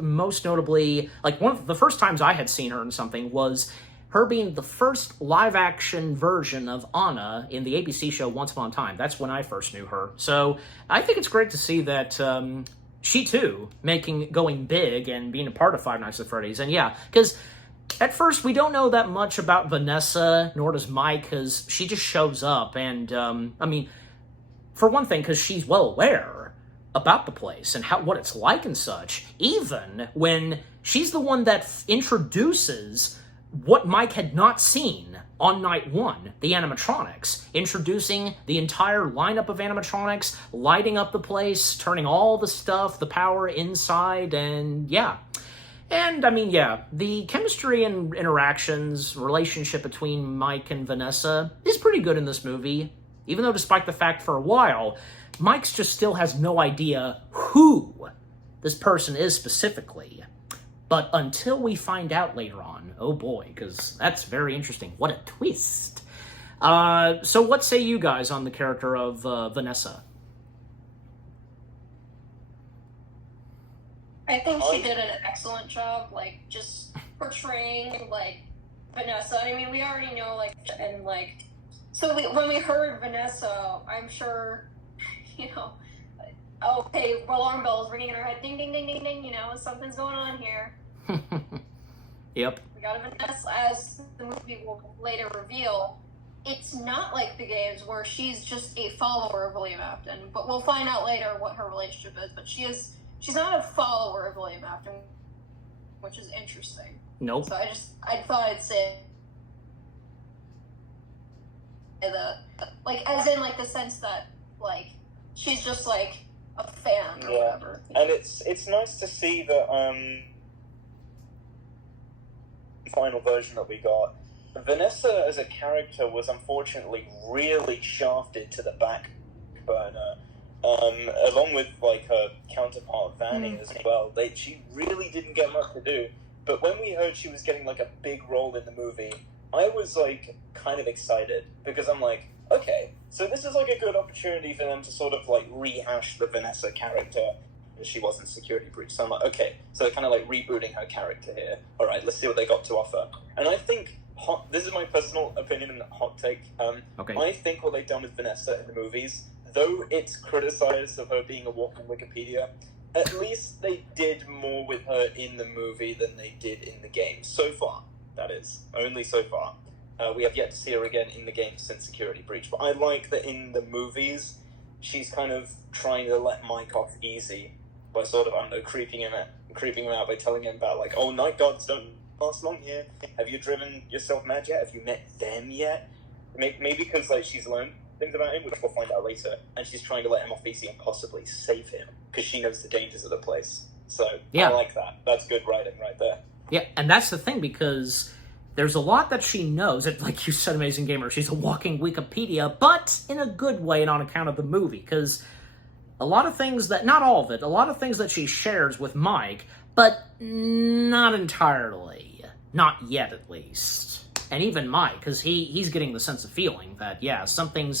most notably, like one of the first times I had seen her in something was her being the first live-action version of Anna in the ABC show Once Upon a Time. That's when I first knew her. So I think it's great to see that she, too, going big and being a part of Five Nights at Freddy's. And yeah, because at first we don't know that much about Vanessa, nor does Mike, because she just shows up. And, I mean, for one thing, because she's well aware about the place and what it's like and such, even when she's the one that introduces what Mike had not seen on night 1, the animatronics, introducing the entire lineup of animatronics, lighting up the place, turning all the stuff, the power inside, and yeah. And, I mean, yeah, the chemistry and interactions, relationship between Mike and Vanessa is pretty good in this movie, even though despite the fact for a while, Mike's just still has no idea who this person is specifically. But until we find out later on, oh boy, because that's very interesting. What a twist. So what say you guys on the character of Vanessa? I think she did an excellent job, like, just portraying, like, Vanessa. I mean, we already know, like, and, like, so when we heard Vanessa, I'm sure, okay, alarm bells ringing in our head, ding, ding, ding, ding, ding, something's going on here. Yep. We got a Vanessa, as the movie will later reveal, it's not like the games where she's just a follower of William Afton, but we'll find out later what her relationship is, but she's not a follower of William Afton. which is interesting. Nope. So I thought I'd say that, like, as in, like, the sense that, like, she's just, like, a fan or whatever. And it's nice to see that, final version that we got, Vanessa as a character was unfortunately really shafted to the back burner, along with, like, her counterpart Vanny as well. She really didn't get much to do, but when we heard she was getting, like, a big role in the movie, I was, like, kind of excited, because I'm like, okay, so this is, like, a good opportunity for them to sort of, like, rehash the Vanessa character. She wasn't Security Breach, so I'm like, okay, so they're kind of, like, rebooting her character here. Alright, let's see what they got to offer. And I think, this is my personal opinion and hot take, Okay. I think what they've done with Vanessa in the movies, though it's criticized of her being a walking Wikipedia, at least they did more with her in the movie than they did in the game. So far, that is. Only so far. We have yet to see her again in the game since Security Breach. But I like that in the movies, she's kind of trying to let Mike off easy by sort of, I don't know, creeping him out by telling him about, like, oh, night guards don't last long here. Have you driven yourself mad yet? Have you met them yet? Maybe because, like, she's learned things about him, which we'll find out later, and she's trying to let him off easy and possibly save him, because she knows the dangers of the place. So, yeah. I like that. That's good writing right there. Yeah, and that's the thing, because there's a lot that she knows. Like you said, Amazing Gamer, she's a walking Wikipedia, but in a good way and on account of the movie, because a lot of things that, not all of it, a lot of things that she shares with Mike, but not entirely. Not yet, at least. And even Mike, because he's getting the sense of feeling that, yeah, something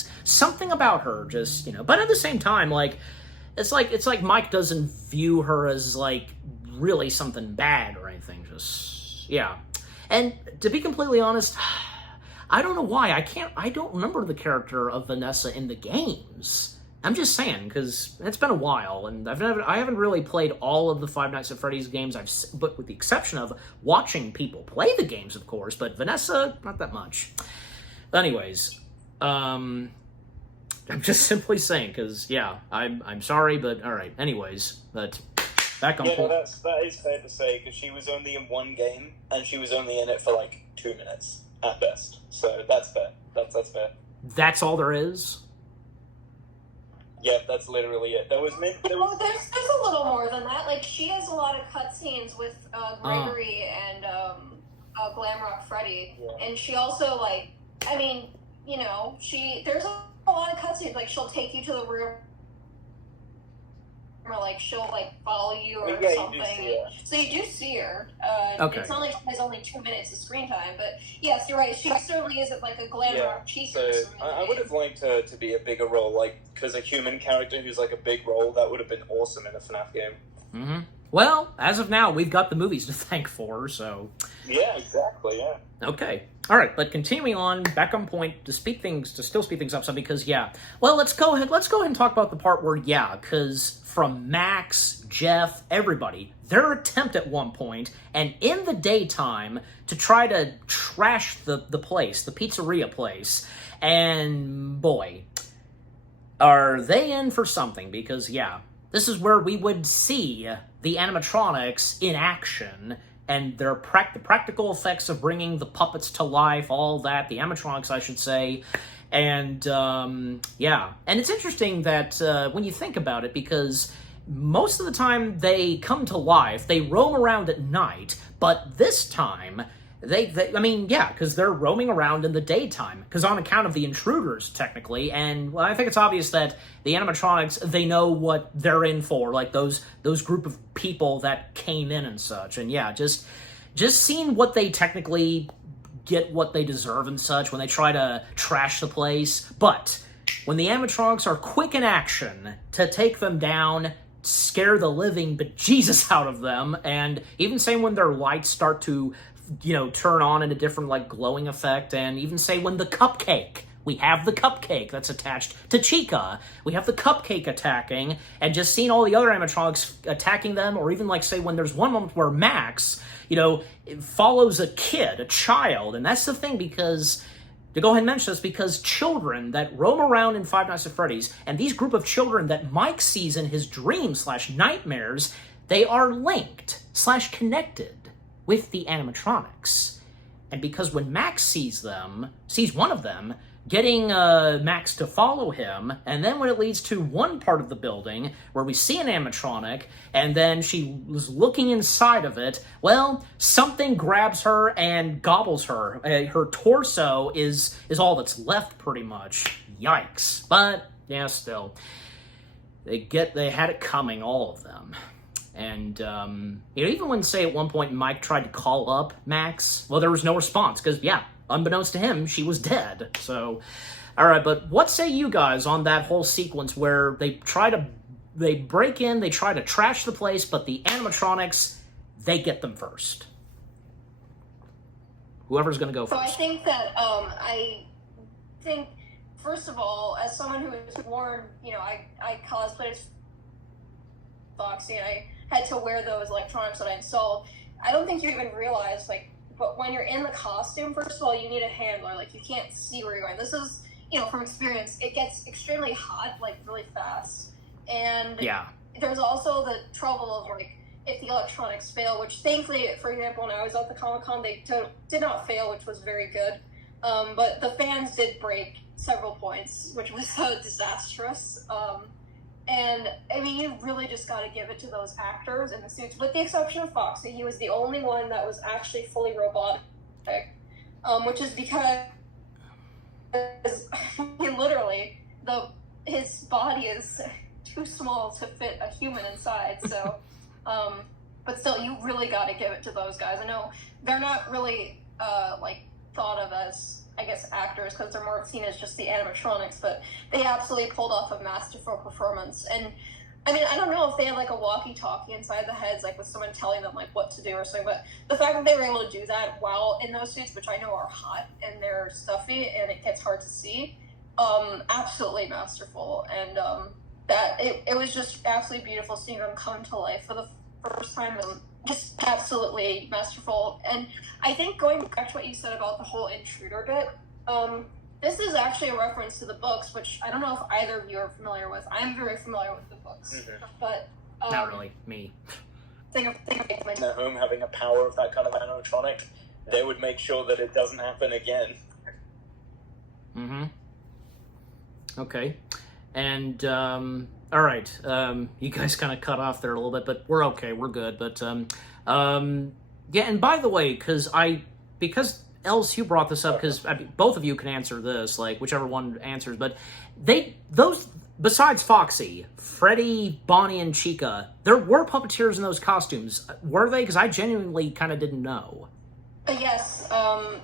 about her just, you know, but at the same time, like, it's like Mike doesn't view her as, like, really something bad or anything, just, yeah. And to be completely honest, I don't know why, I don't remember the character of Vanessa in the games. I'm just saying, because it's been a while, and I haven't really played all of the Five Nights at Freddy's games, but with the exception of watching people play the games, of course, but Vanessa, not that much. But anyways, I'm just simply saying, because, yeah, I'm sorry, but alright, anyways, but back on point. Yeah, that is fair to say, because she was only in one game, and she was only in it for, like, 2 minutes, at best. So that's fair. That's fair. That's all there is? Yeah, that's literally it. There's a little more than that. Like, she has a lot of cutscenes with Gregory and Glamrock Freddy, and she also, like, I mean, you know, there's a lot of cutscenes. Like, she'll take you to the room, or, like, she'll, like, follow you or something. So you do see her. Okay. It's not like she has only 2 minutes of screen time, but yes, you're right. She certainly isn't like a Glamrock cheek. So I would have liked her to be a bigger role, like, because a human character who's like a big role, that would have been awesome in a FNAF game. Mm-hmm. Well, as of now, we've got the movies to thank for, so... Yeah, exactly, yeah. Okay. Alright, but continuing on, back on point, to still speed things up some, because, yeah. Well, let's go ahead and talk about the part where, yeah, because from Max, Jeff, everybody, their attempt at one point, and in the daytime, to try to trash the place, the pizzeria place, and boy, are they in for something, because, yeah, this is where we would see the animatronics in action, and the practical effects of bringing the puppets to life, all that, the animatronics, I should say, and, yeah. And it's interesting that, when you think about it, because most of the time they come to life, they roam around at night, but this time, I mean, yeah, because they're roaming around in the daytime, because on account of the intruders, technically, and well, I think it's obvious that the animatronics, they know what they're in for, like those group of people that came in and such, and yeah, just seeing what they technically get what they deserve and such when they try to trash the place, but when the animatronics are quick in action to take them down, scare the living bejesus out of them, and even say when their lights start to, you know, turn on in a different, like, glowing effect, and even say when the cupcake, we have the cupcake that's attached to Chica, we have the cupcake attacking, and just seeing all the other animatronics attacking them, or even, like, say when there's one moment where Max, you know, follows a child, and that's the thing, because, to go ahead and mention this, because children that roam around in Five Nights at Freddy's, and these group of children that Mike sees in his dreams / nightmares, they are linked / connected. with the animatronics. And because when Max sees one of them, getting Max to follow him, and then when it leads to one part of the building where we see an animatronic, and then she was looking inside of it, well, something grabs her and gobbles her. Her torso is all that's left, pretty much. Yikes. But, yeah, still. They had it coming, all of them. And, even when, say, at one point Mike tried to call up Max, well, there was no response, because, yeah, unbeknownst to him, she was dead. So, alright, but what say you guys on that whole sequence where they break in, they try to trash the place, but the animatronics, they get them first? Whoever's gonna go first. So I think that, first of all, as someone who was born, I cosplayed as Foxy, and I had to wear those electronics that I installed. I don't think you even realize, but when you're in the costume, first of all, you need a handler. You can't see where you're going. This is, from experience, it gets extremely hot, really fast. And yeah, there's also the trouble of, if the electronics fail, which thankfully, for example, when I was at the Comic-Con, they did not fail, which was very good. But the fans did break several points, which was so disastrous. And, you really just got to give it to those actors in the suits. With the exception of Foxy, he was the only one that was actually fully robotic. Which is because literally, his body is too small to fit a human inside. So, but still, you really got to give it to those guys. I know they're not really, thought of as, I guess, actors, because they're more seen as just the animatronics, but they absolutely pulled off a masterful performance. And I don't know if they had a walkie-talkie inside the heads, with someone telling them what to do or something, but the fact that they were able to do that while in those suits, which I know are hot and they're stuffy and it gets hard to see, absolutely masterful. And that it was just absolutely beautiful seeing them come to life for the first time, and just absolutely masterful. And I think going back to what you said about the whole intruder bit, this is actually a reference to the books, which I don't know if either of you are familiar with. I'm very familiar with the books, but not really me. In their home, having a power of that kind of animatronic, they would make sure that it doesn't happen again. Okay. And all right, you guys kind of cut off there a little bit, but we're okay, we're good. But yeah, and by the way, because Else, you brought this up, because both of you can answer this, whichever one answers, but those, besides Foxy, Freddy, Bonnie, and Chica, there were puppeteers in those costumes. Were they? Because I genuinely kind of didn't know. Yes, there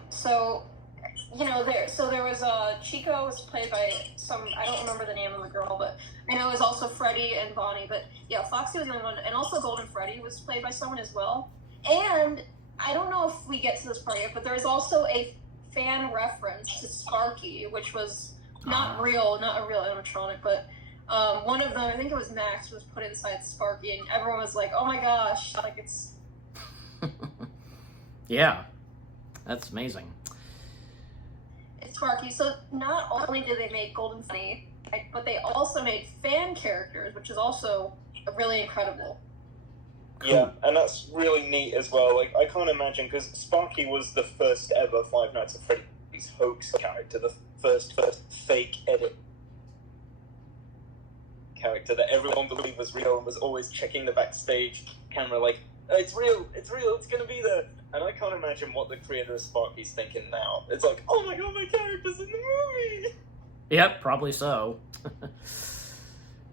was Chica was played by I don't remember the name of the girl, but I know it was also Freddy and Bonnie, but yeah, Foxy was the only one, and also Golden Freddy was played by someone as well. And I don't know if we get to this part yet, but there's also a fan reference to Sparky, which was not a real animatronic, but one of them, I think it was Max, was put inside Sparky, and everyone was like, oh my gosh, it's... Yeah, that's amazing. Sparky. So not only did they make Golden Freddy, but they also made fan characters, which is also really incredible. Yeah, and that's really neat as well. I can't imagine, because Sparky was the first ever Five Nights at Freddy's hoax character, the first fake edit character that everyone believed was real and was always checking the backstage camera it's real, it's gonna be there. And I can't imagine what the creator of Sparky's thinking now. It's oh my god, my character's in the movie! Yep, probably so.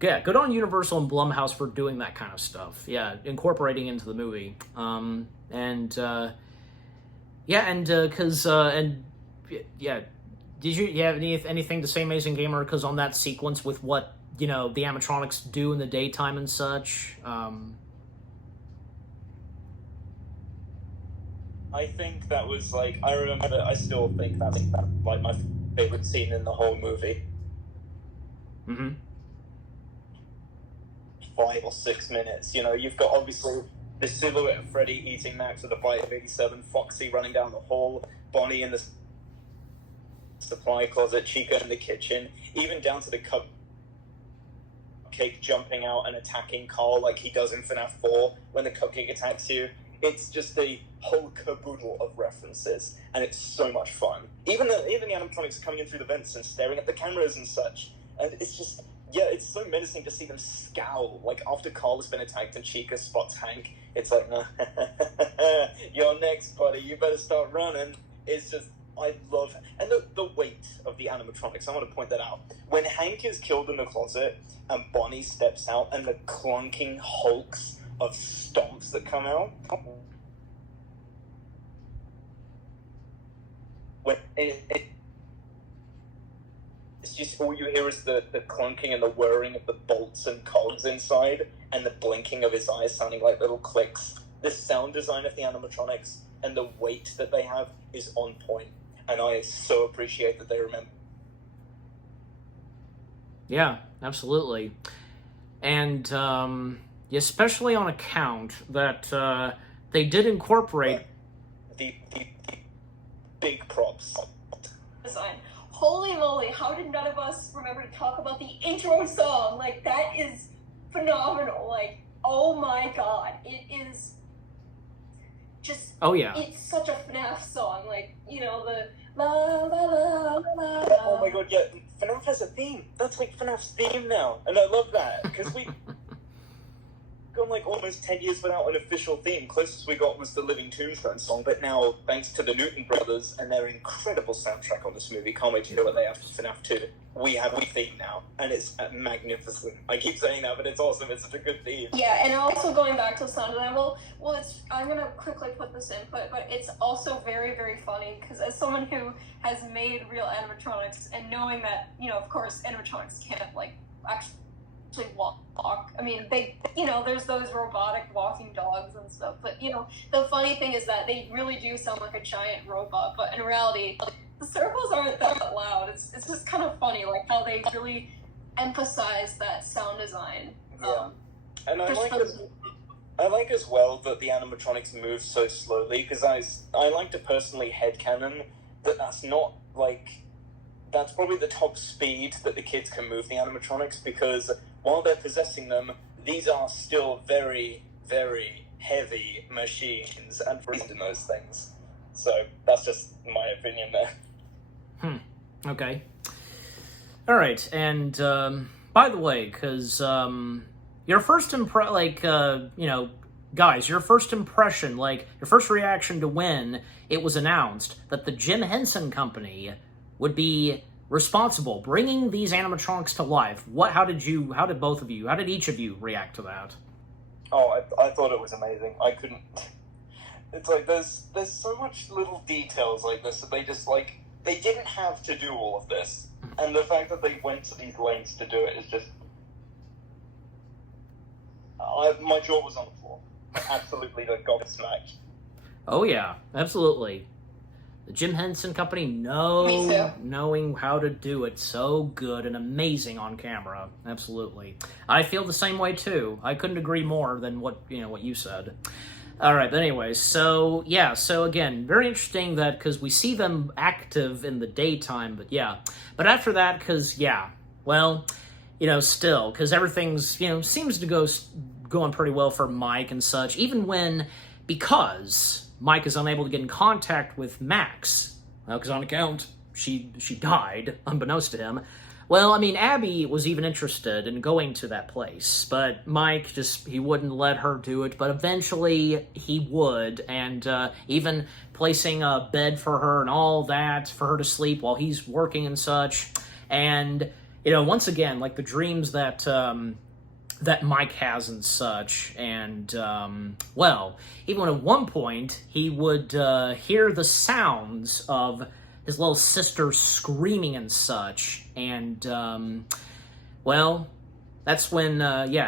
Yeah, good on Universal and Blumhouse for doing that kind of stuff. Yeah, incorporating into the movie. Did you have anything to say, Amazing Gamer? Because on that sequence with what, the animatronics do in the daytime and such, I think that was I still think that's my favorite scene in the whole movie. 5 or 6 minutes. You've got obviously the silhouette of Freddy eating Max with a bite of 87, Foxy running down the hall, Bonnie in the supply closet, Chica in the kitchen, even down to the cupcake jumping out and attacking Carl like he does in FNAF 4 when the cupcake attacks you. it's just a whole caboodle of references, and it's so much fun. Even the animatronics coming in through the vents and staring at the cameras and such, and it's just, yeah, it's so menacing to see them scowl. Like, after Carl has been attacked and Chica spots Hank, it's like, you're next, buddy, you better start running. It's just, I love, and the weight of the animatronics, I want to point that out. When Hank is killed in the closet, and Bonnie steps out, and the clunking hulks of stomps that come out, when it's just, all you hear is the clunking and the whirring of the bolts and cogs inside, and the blinking of his eyes sounding like little clicks. The sound design of the animatronics and the weight that they have is on point, and I so appreciate that they remember. Yeah, absolutely. And especially on account that they did incorporate the big props. Design. Holy moly, how did none of us remember to talk about the intro song? Like, that is phenomenal. Like, oh my god, it is just, oh yeah, it's such a FNAF song. Like, you know, the la la la la la. Oh my god, yeah, FNAF has a theme. That's like FNAF's theme now, and I love that, because we gone like almost 10 years without an official theme. Closest we got was the Living Tombstone song, but now, thanks to the Newton brothers and their incredible soundtrack on this movie, can't wait to hear what they have for FNAF 2. We have a theme now, and it's magnificent. I keep saying that, but it's awesome. It's such a good theme. Yeah, and also going back to sound design, well, I'm gonna quickly put this input, but it's also very, very funny, because as someone who has made real animatronics, and knowing that, you know, of course, animatronics can't, like, actually walk. I mean, there's those robotic walking dogs and stuff, but, you know, the funny thing is that they really do sound like a giant robot, but in reality, the circles aren't that loud. It's just kind of funny, like, how they really emphasize that sound design. Yeah. And I like as well that the animatronics move so slowly, because I like to personally headcanon that's not, like, that's probably the top speed that the kids can move the animatronics, because while they're possessing them, these are still very, very heavy machines and in those things. So that's just my opinion there. Okay. All right, and by the way, because your first guys, your first impression, like your first reaction to when it was announced that the Jim Henson Company would be responsible bringing these animatronics to life, how did each of you react to that? Oh, I thought it was amazing. I couldn't. It's like there's so much little details like this that they just, like, they didn't have to do all of this, and the fact that they went to these lengths to do it is just. My jaw was on the floor. Absolutely, like, gobsmacked. Oh yeah, absolutely. The Jim Henson Company knowing how to do it so good and amazing on camera. Absolutely. I feel the same way too. I couldn't agree more than what you said. All right, but anyways, so again, very interesting that, because we see them active in the daytime, but after that, because still, because everything's seems to going pretty well for Mike and such, even because Mike is unable to get in contact with Max, because on account she died, unbeknownst to him. Well, I mean, Abby was even interested in going to that place, but Mike he wouldn't let her do it, but eventually he would, and even placing a bed for her and all that for her to sleep while he's working and such. And, once again, like the dreams that Mike has and such, and, even at one point, he would hear the sounds of his little sister screaming and such, and, that's when,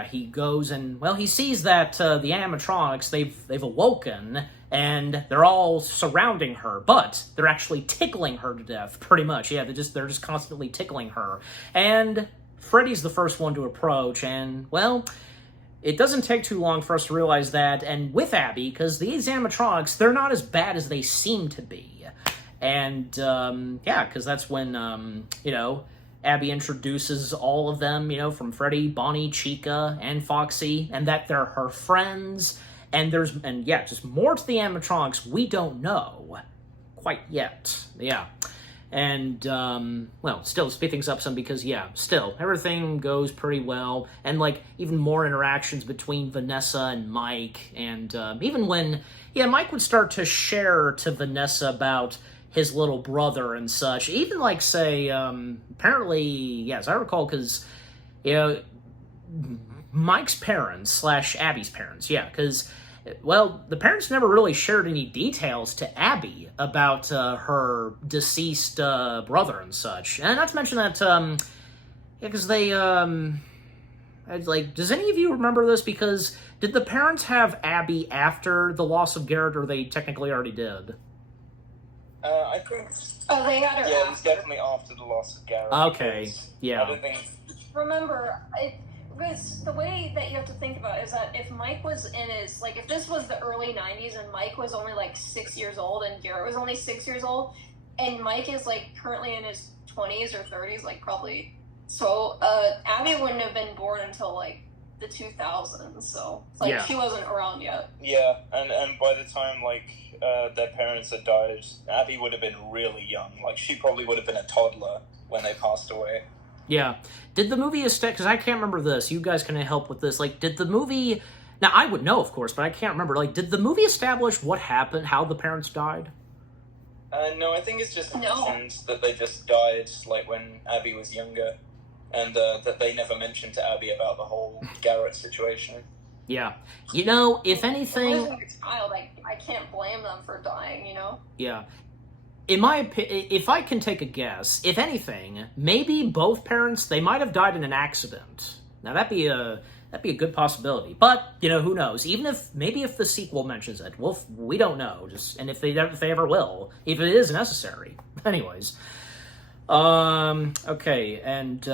he goes and, he sees that the animatronics, they've awoken, and they're all surrounding her, but they're actually tickling her to death, pretty much. Yeah, they're just constantly tickling her, and Freddy's the first one to approach, and, it doesn't take too long for us to realize that, and with Abby, because these animatronics, they're not as bad as they seem to be. And, because that's when, Abby introduces all of them, from Freddy, Bonnie, Chica, and Foxy, and that they're her friends, And just more to the animatronics we don't know quite yet. Yeah. And, still, speed things up some because, still, everything goes pretty well. And, even more interactions between Vanessa and Mike. And even when, Mike would start to share to Vanessa about his little brother and such. Even, say, apparently, as I recall, because, Mike's parents / Abby's parents, because... Well, the parents never really shared any details to Abby about her deceased brother and such. And not to mention that, because they, does any of you remember this? Because did the parents have Abby after the loss of Garrett, or they technically already did? I think... Oh, they had her Yeah, after. it was definitely after the loss of Garrett. Okay, yeah. I don't think... Remember, because the way that you have to think about it is that if Mike was in his, if this was the early 90s and Mike was only 6 years old and Garrett was only 6 years old, and Mike is currently in his 20s or 30s, probably, so Abby wouldn't have been born until the 2000s, so she wasn't around yet. Yeah, and by the time their parents had died, Abby would have been really young. She probably would have been a toddler when they passed away. Yeah. Did the movie because I can't remember this. You guys can help with this. Did the movie... Now, I would know, of course, but I can't remember. Did the movie establish what happened, how the parents died? No, I think it's just mentioned that they just died, when Abby was younger. And that they never mentioned to Abby about the whole Garrett situation. Yeah. If anything... Losing a child, I can't blame them for dying, Yeah. In my opinion, if I can take a guess, if anything, maybe both parents, they might have died in an accident. Now, that'd be a good possibility. But, who knows? Even if the sequel mentions it, we don't know. And if they ever will, if it is necessary. Anyways. Okay, and,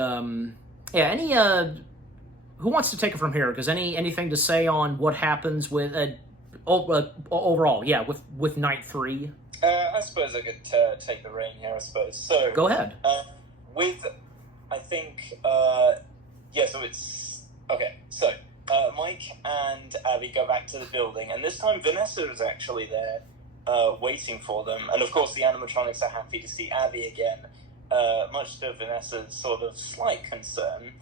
any, who wants to take it from here? Because anything to say on what happens with, overall, with Night 3? I suppose I could take the reign here, I suppose. So go ahead. I think, so it's... Okay, so Mike and Abby go back to the building, and this time Vanessa is actually there waiting for them. And of course the animatronics are happy to see Abby again, much to Vanessa's sort of slight concern.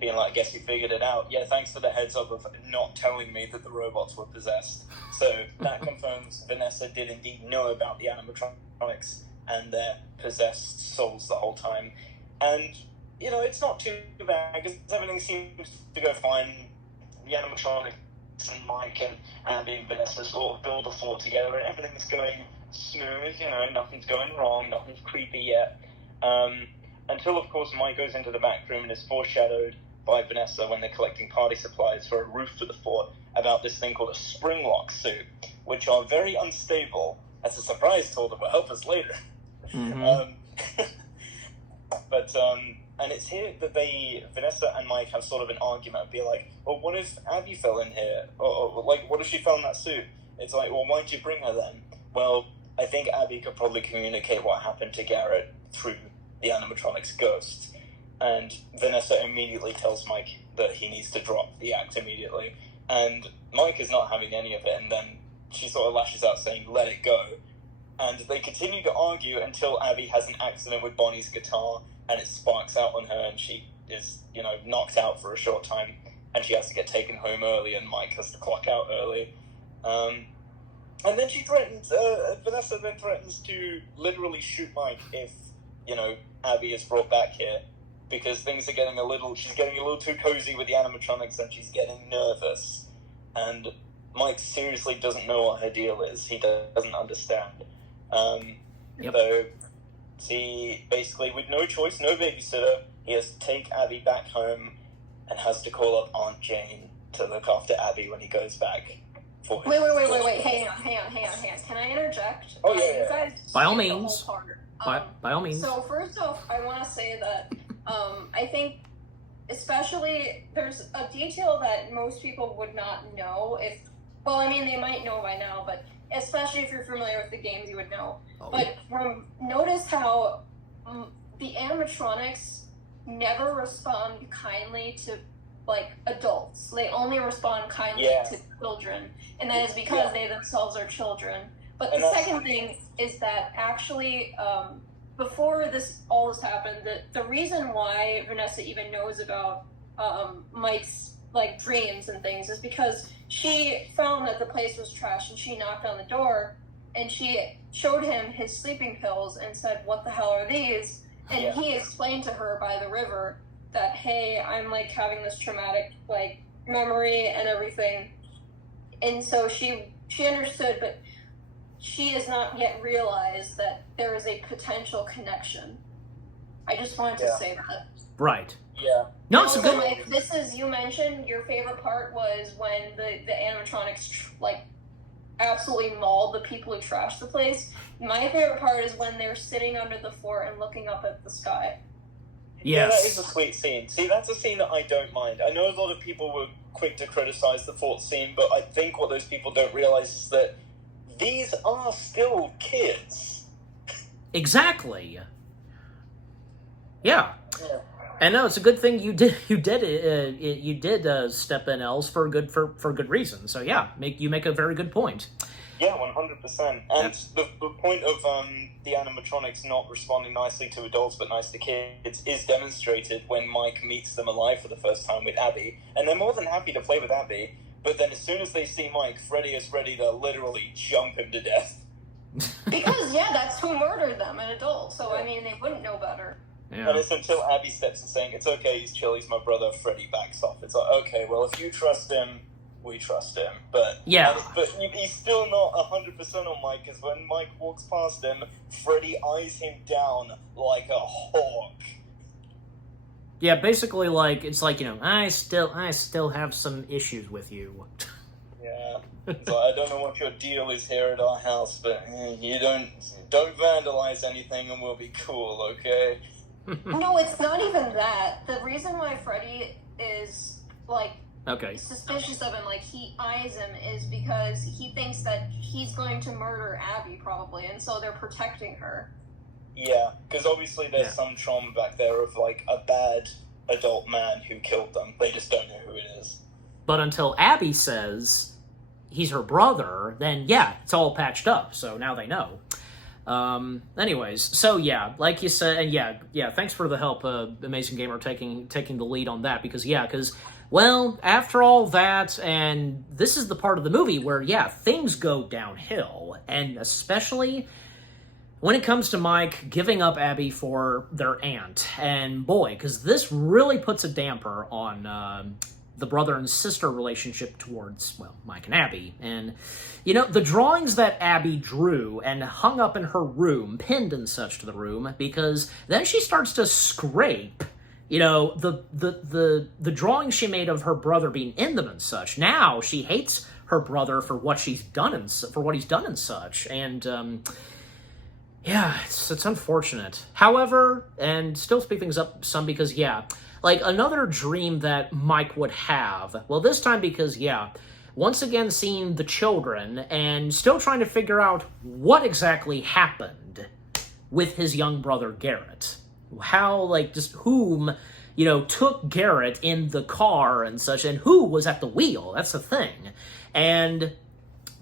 Being I guess you figured it out. Yeah, thanks for the heads up of not telling me that the robots were possessed. So that confirms Vanessa did indeed know about the animatronics and their possessed souls the whole time. And, it's not too bad because everything seems to go fine. The animatronics and Mike and Abby and Vanessa sort of build a fort together and everything's going smooth, nothing's going wrong, nothing's creepy yet. Until, of course, Mike goes into the back room and is foreshadowed by Vanessa when they're collecting party supplies for a roof for the fort about this thing called a spring lock suit, which are very unstable. As a surprise told them will help us later. Mm-hmm. And it's here that Vanessa and Mike have sort of an argument, be well, what if Abby fell in here? Or what if she fell in that suit? It's well, why'd you bring her then? Well, I think Abby could probably communicate what happened to Garrett through the animatronic's ghost. And Vanessa immediately tells Mike that he needs to drop the act immediately. And Mike is not having any of it, and then she sort of lashes out saying, let it go. And they continue to argue until Abby has an accident with Bonnie's guitar, and it sparks out on her, and she is, knocked out for a short time, and she has to get taken home early, and Mike has to clock out early. And then she threatens, Vanessa then threatens to literally shoot Mike if, Abby is brought back here, because she's getting a little too cozy with the animatronics, and she's getting nervous. And Mike seriously doesn't know what her deal is. He doesn't understand. So he basically, with no choice, no babysitter, he has to take Abby back home and has to call up Aunt Jane to look after Abby when he goes back. Wait. Hang on. Can I interject? Oh, yeah. You guys By all skipped the means. whole part. By all means. So first off, I want to say that I think especially there's a detail that most people would not know they might know by now, but especially if you're familiar with the games, you would know. Oh. But notice how the animatronics never respond kindly to like adults. They only respond kindly to children, and that is because they themselves are children. But the second thing is that actually, before all this happened, the reason why Vanessa even knows about Mike's like dreams and things is because she found that the place was trashed, and she knocked on the door, and she showed him his sleeping pills and said, "What the hell are these?" And he explained to her by the river that, hey, I'm like having this traumatic like memory and everything. And so she understood, but she has not yet realized that there is a potential connection. I just wanted to say that. Right. Yeah. No, it's a good... Like, this is, you mentioned your favorite part was when the animatronics like absolutely mauled the people who trashed the place. My favorite part is when they're sitting under the fort and looking up at the sky. Yes. Yeah, that is a sweet scene. See, that's a scene that I don't mind. I know a lot of people were quick to criticize the fort scene, but I think what those people don't realize is that these are still kids. Exactly. Yeah. And no, it's a good thing you did step in, Els, for good reason. So yeah, you make a very good point. Yeah, 100%. And the point of the animatronics not responding nicely to adults but nice to kids is demonstrated when Mike meets them alive for the first time with Abby. And they're more than happy to play with Abby, but then as soon as they see Mike, Freddy is ready to literally jump him to death. Because, that's who murdered them, an adult. So, I mean, they wouldn't know better. Yeah. And it's until Abby steps in saying, it's okay, he's chill, he's my brother, Freddy backs off. It's like, okay, well, if you trust him, we trust him. But he's still not 100% on Mike, because when Mike walks past him, Freddy eyes him down like a hawk. Yeah, basically, like, it's like, I still have some issues with you. Yeah. It's like, I don't know what your deal is here at our house, but you don't vandalize anything and we'll be cool, okay? No, it's not even that. The reason why Freddy is, like, suspicious of him, like, he eyes him, is because he thinks that he's going to murder Abby, probably, and so they're protecting her. Yeah, because obviously there's some trauma back there of, like, a bad adult man who killed them. They just don't know who it is. But until Abby says he's her brother, then, it's all patched up, so now they know. Anyways, so like you said, and thanks for the help, Amazing Gamer, taking the lead on that, because well, after all that, and this is the part of the movie where, things go downhill, and especially when it comes to Mike giving up Abby for their aunt, and boy, because this really puts a damper on, the brother and sister relationship towards, well, Mike and Abby. And, the drawings that Abby drew and hung up in her room, pinned and such to the room, because then she starts to scrape, the drawings she made of her brother being in them and such. Now she hates her brother for what he's done and such. And, it's unfortunate. However, and still speak things up some because, like, another dream that Mike would have, well, this time because, once again seeing the children and still trying to figure out what exactly happened with his young brother Garrett. How, like, just whom, took Garrett in the car and such, and who was at the wheel, that's the thing. And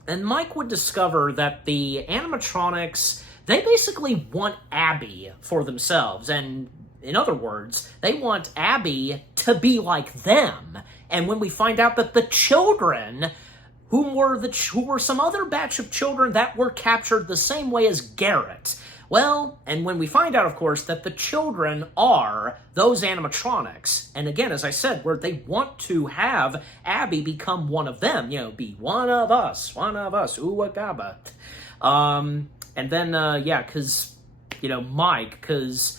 Mike would discover that the animatronics, they basically want Abby for themselves, and in other words, they want Abby to be like them. And when we find out that the children, who were some other batch of children that were captured the same way as Garrett, well, and when we find out, of course, that the children are those animatronics, and again, as I said, where they want to have Abby become one of them, be one of us, uwagaba. And then, because, Mike, because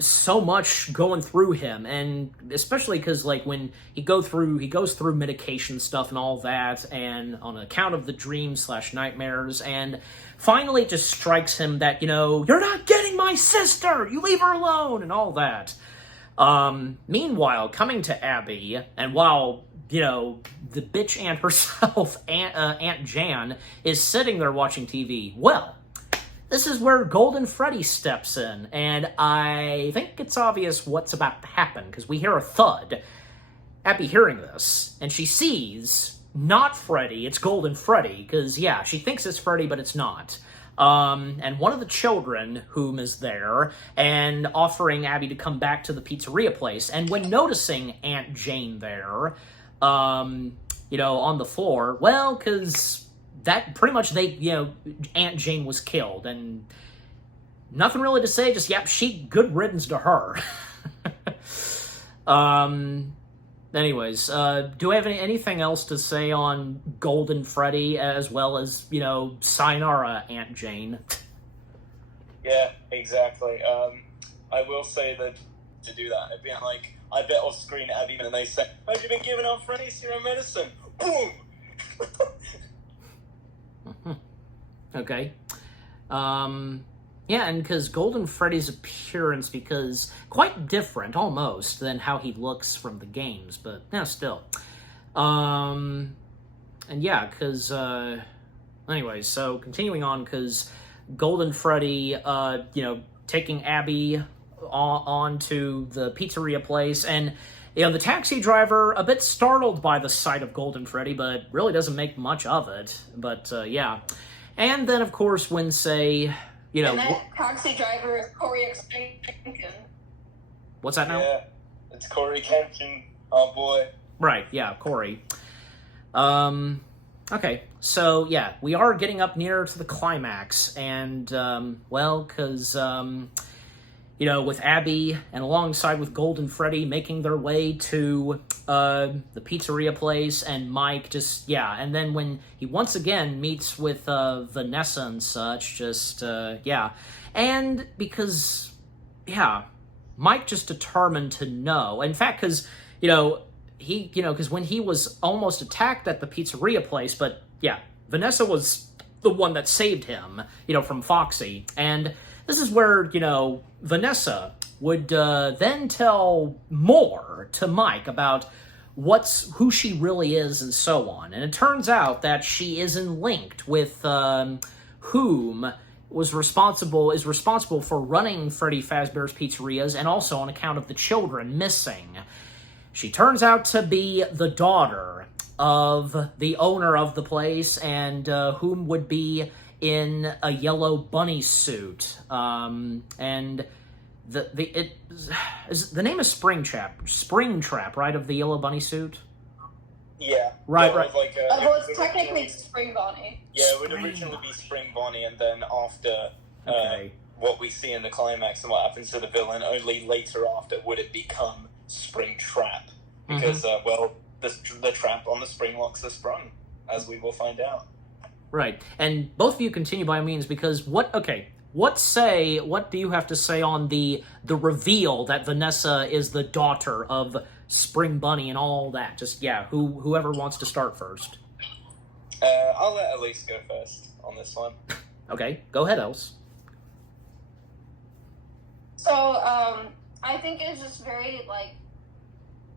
so much going through him, and especially because, like, when he goes through medication stuff and all that, and on account of the dreams/nightmares, and finally it just strikes him that, you're not getting my sister! You leave her alone! And all that. Meanwhile, coming to Abby, and while, the bitch aunt herself, Aunt Jan, is sitting there watching TV, well, this is where Golden Freddy steps in, and I think it's obvious what's about to happen, because we hear a thud, Abby hearing this, and she sees not Freddy, it's Golden Freddy, because, yeah, she thinks it's Freddy, but it's not. And one of the children whom is there, and offering Abby to come back to the pizzeria place, and when noticing Aunt Jane there, on the floor, well, because that pretty much Aunt Jane was killed, and nothing really to say, just, yep, good riddance to her. Anyways, do I have anything else to say on Golden Freddy, as well as, sayonara, Aunt Jane? Yeah, exactly. I will say that to do that, it'd be like, I bet off screen Abby and they say, have you been giving out Freddy serum medicine? Boom! Okay. Yeah, and because Golden Freddy's appearance, because quite different, almost, than how he looks from the games, but, still. And yeah, because, anyways, so continuing on, because Golden Freddy, taking Abby on to the pizzeria place, and, the taxi driver, a bit startled by the sight of Golden Freddy, but really doesn't make much of it, but, yeah. And then, of course, when, say... and that taxi driver is Corey Expansion. What's that now? Yeah, it's Corey Kempton. Oh boy. Right, yeah, Corey. Okay, so yeah, we are getting up near to the climax, and, because, with Abby and alongside with Golden Freddy making their way to the pizzeria place, and Mike just, and then when he once again meets with Vanessa and such, and because, Mike just determined to know, in fact, because, because when he was almost attacked at the pizzeria place, but, Vanessa was the one that saved him, from Foxy, and this is where, Vanessa would then tell more to Mike about who she really is and so on. And it turns out that she isn't linked with whom is responsible for running Freddy Fazbear's Pizzerias, and also on account of the children missing. She turns out to be the daughter of the owner of the place, and whom would be in a yellow bunny suit, and the name is Springtrap, right, of the yellow bunny suit? Yeah. Right. Well, it's technically Spring Bonnie. Yeah, it would originally be Spring Bonnie, and then after what we see in the climax and what happens to the villain, only later after would it become Springtrap, because the trap on the spring locks are sprung, as we will find out. Right, and both of you continue by means, because what do you have to say on the reveal that Vanessa is the daughter of Spring Bunny and all that? Just, whoever wants to start first. I'll let Elise go first on this one. Okay, go ahead, Else. So, I think it's just very,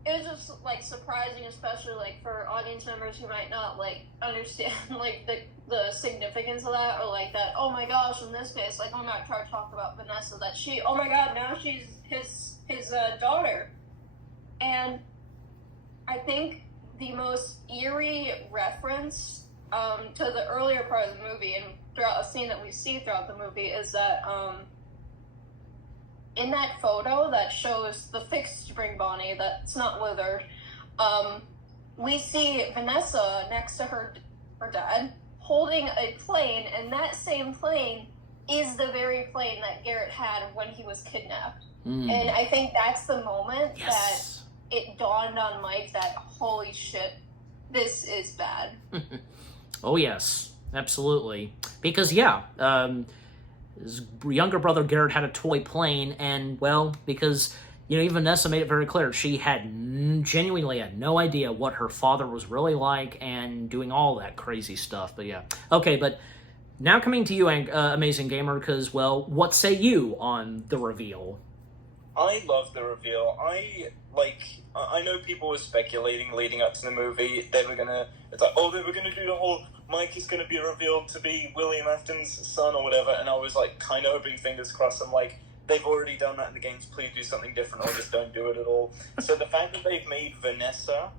it was just, surprising, especially, for audience members who might not, understand, the significance of that, or, that, oh my gosh, in this case, I'm not trying to talk about Vanessa, that she, oh my god, now she's his daughter. And I think the most eerie reference, to the earlier part of the movie, and throughout a scene that we see throughout the movie, is that, in that photo that shows the fixed Spring Bonnie that's not withered, we see Vanessa next to her dad holding a plane, and that same plane is the very plane that Garrett had when he was kidnapped. And I think that's the moment that it dawned on Mike that, holy shit, this is bad. Oh yes, absolutely. Because his younger brother Garrett had a toy plane, and, because, even Vanessa made it very clear, she genuinely had no idea what her father was really like, and doing all that crazy stuff, but yeah. Okay, but now coming to you, Amazing Gamer, because, what say you on the reveal? I love the reveal. I know people were speculating leading up to the movie, they were gonna do the whole Mike is gonna be revealed to be William Afton's son or whatever, and I was kind of hoping, fingers crossed, I'm they've already done that in the games. Please do something different, or just don't do it at all. So the fact that they've made Vanessa,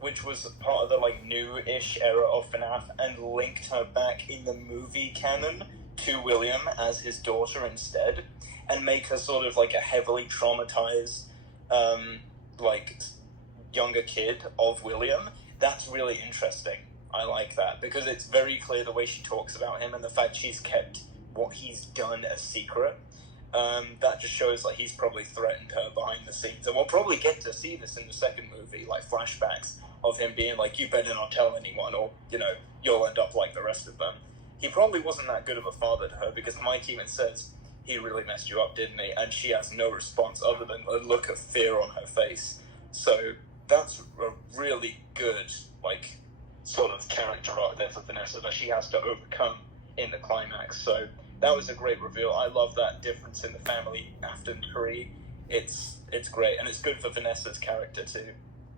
which was part of the like new-ish era of FNAF, and linked her back in the movie canon to William as his daughter instead, and make her sort of like a heavily traumatized, like younger kid of William. That's really interesting. I like that because it's very clear the way she talks about him and the fact she's kept what he's done a secret. That just shows like he's probably threatened her behind the scenes, and we'll probably get to see this in the second movie, like flashbacks of him being like, "You better not tell anyone, or you'll end up like the rest of them." He probably wasn't that good of a father to her because Mike even says he really messed you up, didn't he? And she has no response other than a look of fear on her face. So that's a really good like sort of character arc there for Vanessa that she has to overcome in the climax. So that was a great reveal. I love that difference in the family after Curry. It's great, and it's good for Vanessa's character too.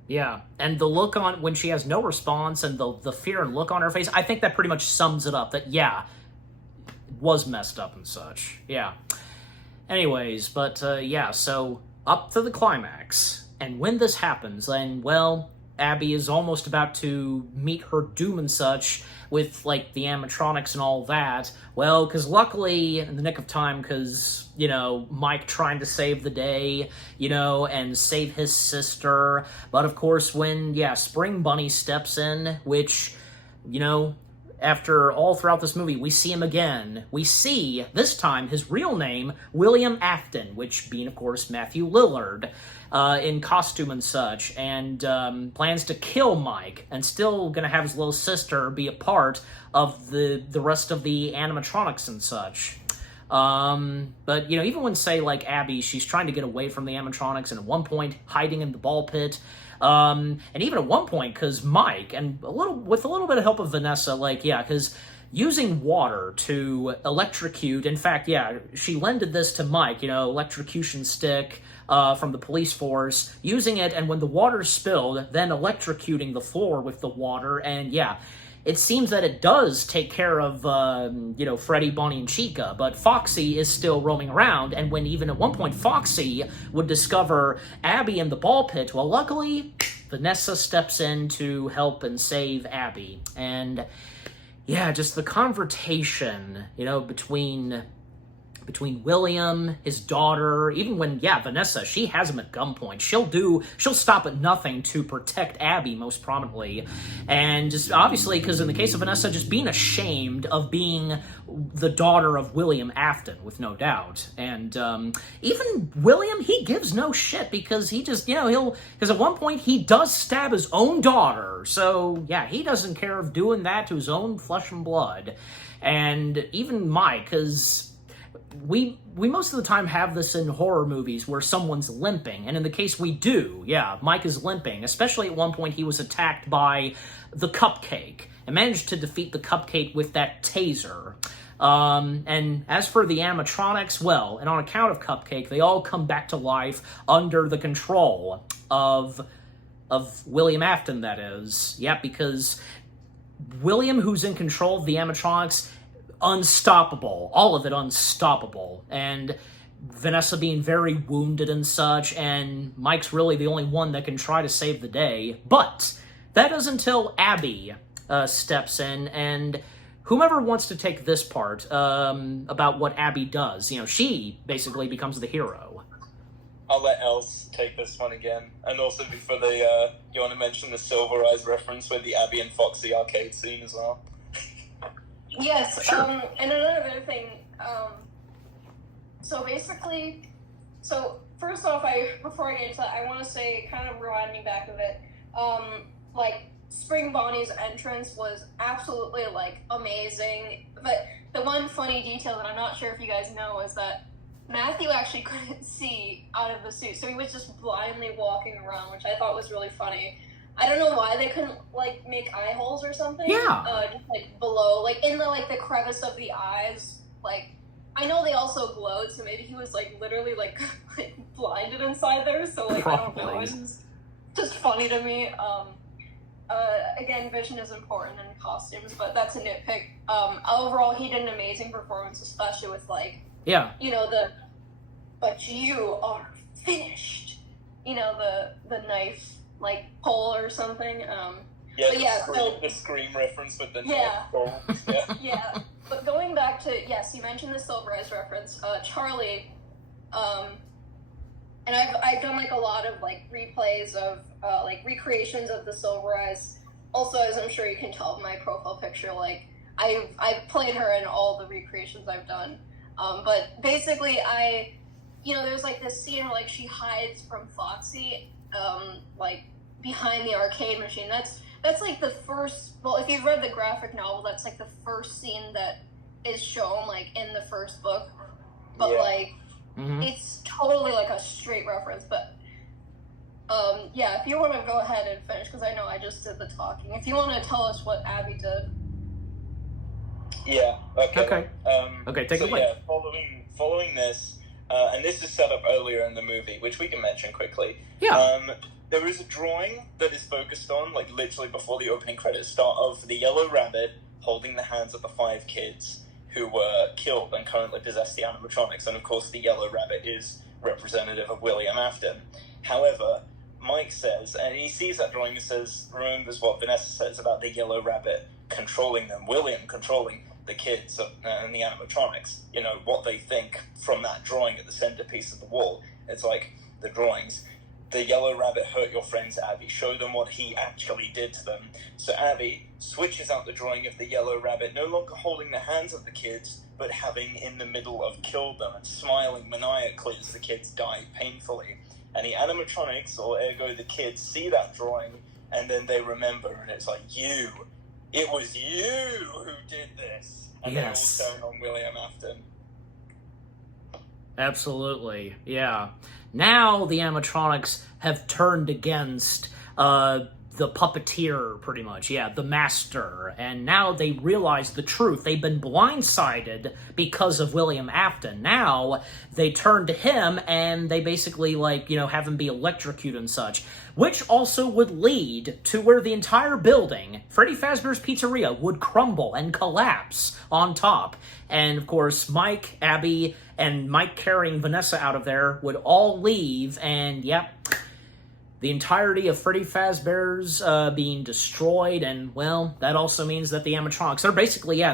Yeah, and the look on when she has no response and the fear and look on her face, I think that pretty much sums it up. That was messed up and such. Yeah. Anyways, but yeah, so up to the climax, and when this happens, then well, Abby is almost about to meet her doom and such with, like, the animatronics and all that. Well, because luckily, in the nick of time, because, Mike trying to save the day, and save his sister. But, of course, when, Spring Bunny steps in, which, after all throughout this movie, we see him again. We see, this time, his real name, William Afton, which being, of course, Matthew Lillard, in costume and such, and plans to kill Mike, and still gonna have his little sister be a part of the rest of the animatronics and such. But, even when, say, like, Abby, she's trying to get away from the animatronics, and at one point, hiding in the ball pit, and even at one point, because Mike, and with a little bit of help of Vanessa, because using water to electrocute, in fact, she lended this to Mike, electrocution stick from the police force, using it, and when the water spilled, then electrocuting the floor with the water, and it seems that it does take care of, Freddy, Bonnie, and Chica, but Foxy is still roaming around, and when even at one point Foxy would discover Abby in the ball pit, well, luckily, Vanessa steps in to help and save Abby. And, just the confrontation, between William, his daughter, even when, Vanessa, she has him at gunpoint. She'll stop at nothing to protect Abby, most prominently. And just, obviously, because in the case of Vanessa, just being ashamed of being the daughter of William Afton, with no doubt. And even William, he gives no shit, because he just, because at one point, he does stab his own daughter. So, he doesn't care of doing that to his own flesh and blood. And even Mike, because we most of the time have this in horror movies where someone's limping, and in the case we do, Mike is limping, especially at one point he was attacked by the Cupcake, and managed to defeat the Cupcake with that taser. And as for the animatronics, well, and on account of Cupcake, they all come back to life under the control of William Afton, that is. Because William, who's in control of the animatronics, unstoppable, all of it unstoppable, and Vanessa being very wounded and such, and Mike's really the only one that can try to save the day. But that is until Abby steps in, and whomever wants to take this part about what Abby does, she basically becomes the hero. I'll let Els take this one again, and also before you want to mention the Silver Eyes reference with the Abby and Foxy arcade scene as well. Yes, sure. And another thing, so first off, before I get into that, I want to say, kind of rewinding back a bit, Spring Bonnie's entrance was absolutely, amazing, but the one funny detail that I'm not sure if you guys know is that Matthew actually couldn't see out of the suit, so he was just blindly walking around, which I thought was really funny. I don't know why they couldn't, make eye holes or something. Yeah. Just, below, in the crevice of the eyes. I know they also glowed, so maybe he was, literally, blinded inside there. So, I don't know. It's just funny to me. Again, vision is important in costumes, but that's a nitpick. Overall, he did an amazing performance, especially with, but you are finished. You know, the knife, like, pole or something. Yeah, but yeah, the Scream reference with the yeah. knife pole. Yeah. Yeah, but going back to, yes, you mentioned the Silver Eyes reference. Charlie, and I've done, like, a lot of, like, replays of, like, recreations of the Silver Eyes. Also, as I'm sure you can tell in my profile picture, like, I've played her in all the recreations I've done. But basically, there's, like, this scene where, like, she hides from Foxy, like, behind the arcade machine. That's, like, the first, well, if you've read the graphic novel, that's, like, the first scene that is shown, like, in the first book. But, Yeah. like, it's totally, like, a straight reference. But, yeah, if you want to go ahead and finish, because I know I just did the talking. If you want to tell us what Abby did. Yeah, okay. Okay, take it away. Yeah, following this, and this is set up earlier in the movie, which we can mention quickly. Yeah. There is a drawing that is focused on, like, literally before the opening credits start, of the yellow rabbit holding the hands of the 5 kids who were killed and currently possess the animatronics, and of course the yellow rabbit is representative of William Afton. However, Mike says, and he sees that drawing and says, remembers what Vanessa says about the yellow rabbit controlling them, William controlling the kids and the animatronics, what they think from that drawing at the centerpiece of the wall. It's like, the drawings. The yellow rabbit hurt your friends, Abby. Show them what he actually did to them. So Abby switches out the drawing of the yellow rabbit, no longer holding the hands of the kids, but having in the middle of killed them and smiling maniacally as the kids die painfully. And the animatronics, or ergo the kids, see that drawing, and then they remember, and it's like, it was you who did this. And yes. They all turn on William Afton. Absolutely, yeah. Now the animatronics have turned against the puppeteer, pretty much, the master, and now they realize the truth. They've been blindsided because of William Afton. Now they turn to him, and they basically, have him be electrocuted and such, which also would lead to where the entire building, Freddy Fazbear's Pizzeria, would crumble and collapse on top. And, of course, Mike, Abby, and Mike carrying Vanessa out of there would all leave, and, the entirety of Freddy Fazbear's being destroyed, and, well, that also means that the animatronics,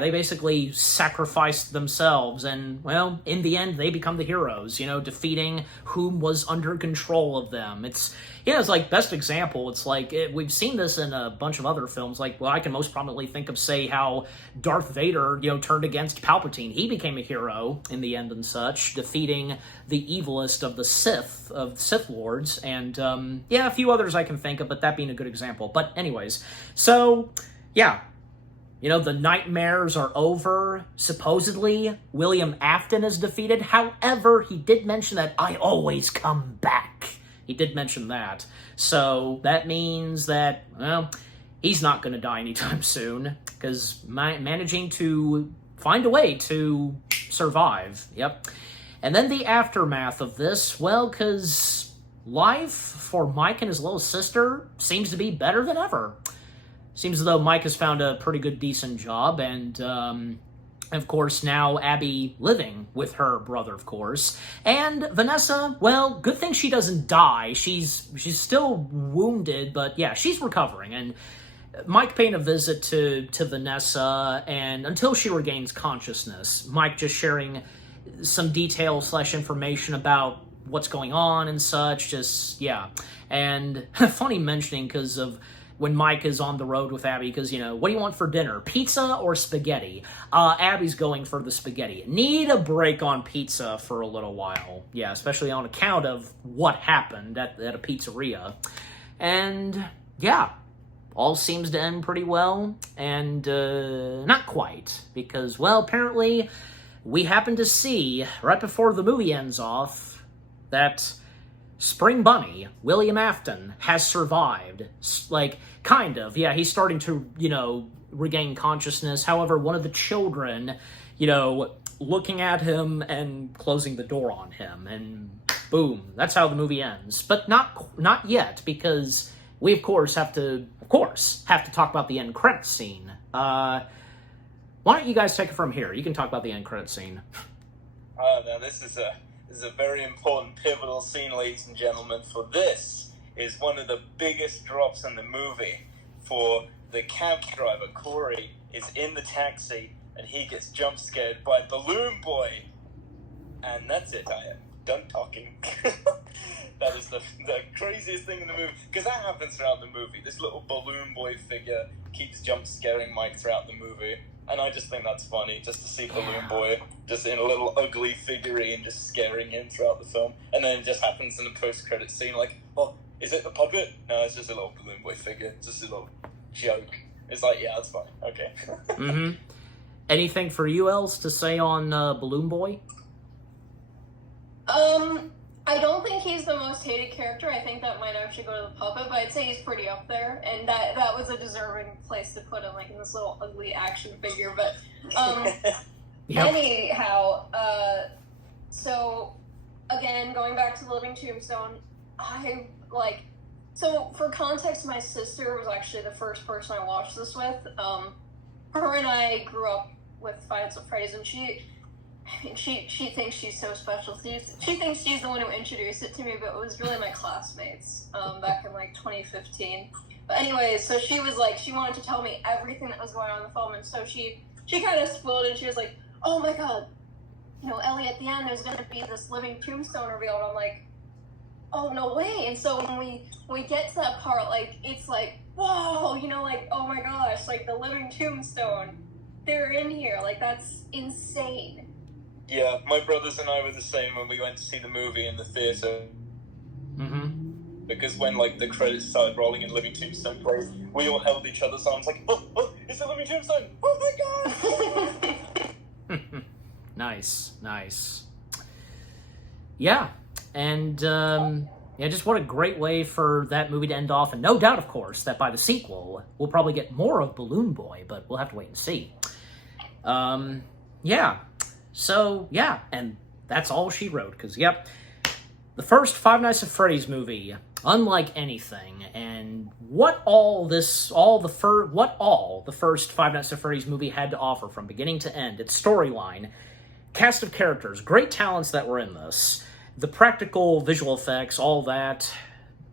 they basically sacrificed themselves, and, well, in the end, they become the heroes, defeating whom was under control of them. It's like, best example, it's like, we've seen this in a bunch of other films, like, well, I can most prominently think of, say, how Darth Vader, turned against Palpatine. He became a hero in the end and such, defeating the evilest of the Sith Lords, and, a few others I can think of, but that being a good example. But anyways, so, the nightmares are over. Supposedly, William Afton is defeated. However, he did mention that I always come back. He did mention that. So that means that, well, he's not going to die anytime soon, because managing to find a way to survive. Yep. And then the aftermath of this, well, because life for Mike and his little sister seems to be better than ever. Seems as though Mike has found a pretty good, decent job, and, of course, now Abby living with her brother, of course. And Vanessa, well, good thing she doesn't die. She's still wounded, but she's recovering. And Mike paying a visit to Vanessa, and until she regains consciousness, Mike just sharing some details / information about what's going on and such, and funny mentioning because of when Mike is on the road with Abby, because, what do you want for dinner, pizza or spaghetti? Abby's going for the spaghetti. Need a break on pizza for a little while, especially on account of what happened at a pizzeria, and, all seems to end pretty well, and, not quite, because, well, apparently, we happen to see, right before the movie ends off, that Spring Bunny, William Afton, has survived. Kind of. Yeah, he's starting to, regain consciousness. However, one of the children, looking at him and closing the door on him. And boom, that's how the movie ends. But not yet, because we, of course, have to talk about the end credits scene. Why don't you guys take it from here? You can talk about the end credits scene. No, this is is a very important, pivotal scene, ladies and gentlemen, for this is one of the biggest drops in the movie. For the cab driver, Corey, is in the taxi, and he gets jump scared by Balloon Boy. And that's it, I am done talking. That is the craziest thing in the movie, because that happens throughout the movie. This little Balloon Boy figure keeps jump scaring Mike throughout the movie, and I just think that's funny, just to see Balloon Boy just in a little ugly figurine just scaring him throughout the film. And then it just happens in the post-credit scene, like, oh, is it the puppet? No, it's just a little Balloon Boy figure, just a little joke. It's like, yeah, that's fine, okay. Mm-hmm. Anything for you else to say on Balloon Boy? I don't think he's the most hated character. I think that might actually go to the puppet, but I'd say he's pretty up there, and that was a deserving place to put him, like in this little ugly action figure. But anyhow, so again, going back to the Living Tombstone, so for context, my sister was actually the first person I watched this with. Her and I grew up with Five Nights at Freddy's, and she thinks she's so special. She thinks she's the one who introduced it to me, but it was really my classmates back in like 2015. But anyways, so she was like, she wanted to tell me everything that was going on in the film, and so she kind of spoiled it. And she was like, "Oh my god, Ellie, at the end there's gonna be this living tombstone revealed." And I'm like, "Oh no way!" And so when we get to that part, like it's like, whoa, like, oh my gosh, like the living tombstone, they're in here, like that's insane. Yeah, my brothers and I were the same when we went to see the movie in the theater. Mm-hmm. Because when, like, the credits started rolling and Living Tombstone played, we all held each other's arms like, oh, it's a Living Tombstone! Oh my god! Nice. Yeah, and, just what a great way for that movie to end off, and no doubt, of course, that by the sequel, we'll probably get more of Balloon Boy, but we'll have to wait and see. So, yeah, and that's all she wrote, because, the first Five Nights at Freddy's movie, unlike anything, and what all the first Five Nights at Freddy's movie had to offer from beginning to end, its storyline, cast of characters, great talents that were in this, the practical visual effects, all that,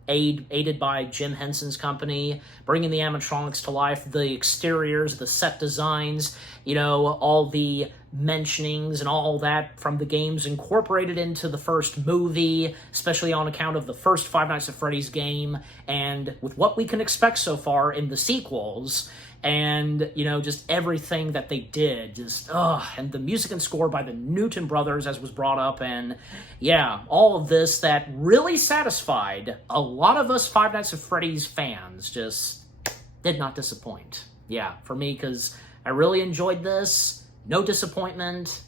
aided by Jim Henson's company, bringing the animatronics to life, the exteriors, the set designs, all the mentionings and all that from the games incorporated into the first movie, especially on account of the first Five Nights at Freddy's game, and with what we can expect so far in the sequels, and, just everything that they did, and the music and score by the Newton Brothers, as was brought up, and, all of this that really satisfied a lot of us Five Nights at Freddy's fans, just did not disappoint. For me, because I really enjoyed this, no disappointment,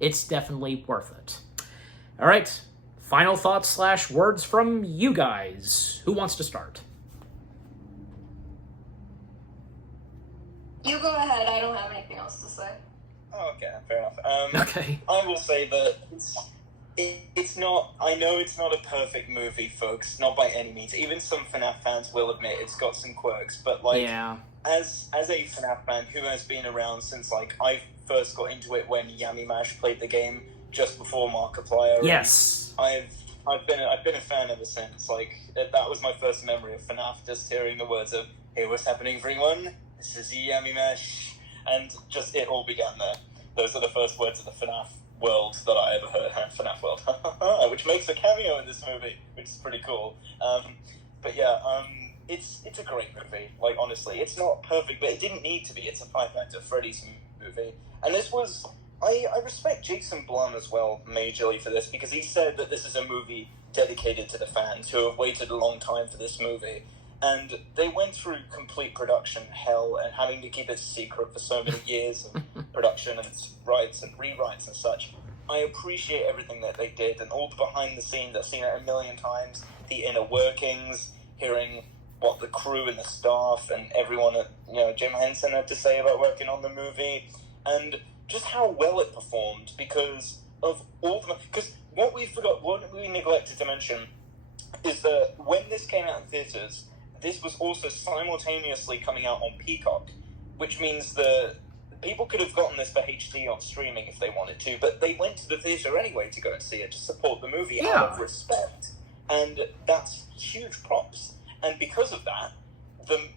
it's definitely worth it. All right, final thoughts / words from you guys. Who wants to start? You go ahead. I don't have anything else to say. Oh, okay, fair enough. Okay. I will say that it's not. I know it's not a perfect movie, folks. Not by any means. Even some FNAF fans will admit it's got some quirks. But as a FNAF fan who has been around since I first got into it when Yami Mash played the game just before Markiplier. Yes. I've been a fan ever since. That was my first memory of FNAF. Just hearing the words of "Hey, what's happening, everyone? This is Yami Mash," and just it all began there. Those are the first words of the FNAF world that I ever heard. FNAF world, which makes a cameo in this movie, which is pretty cool. It's a great movie. Honestly, it's not perfect, but it didn't need to be. It's a Five Nights at Freddy's movie, and this was. I respect Jason Blum as well, majorly, for this, because he said that this is a movie dedicated to the fans who have waited a long time for this movie. And they went through complete production hell and having to keep it secret for so many years of production and rights and rewrites and such. I appreciate everything that they did and all the behind the scenes. I've seen it a million times. The inner workings, hearing what the crew and the staff and everyone at Jim Henson had to say about working on the movie, and just how well it performed because of all the... Because what we neglected to mention is that when this came out in theaters, this was also simultaneously coming out on Peacock, which means that people could have gotten this for HD on streaming if they wanted to, but they went to the theater anyway to go and see it, to support the movie out of respect. And that's huge props. And because of that,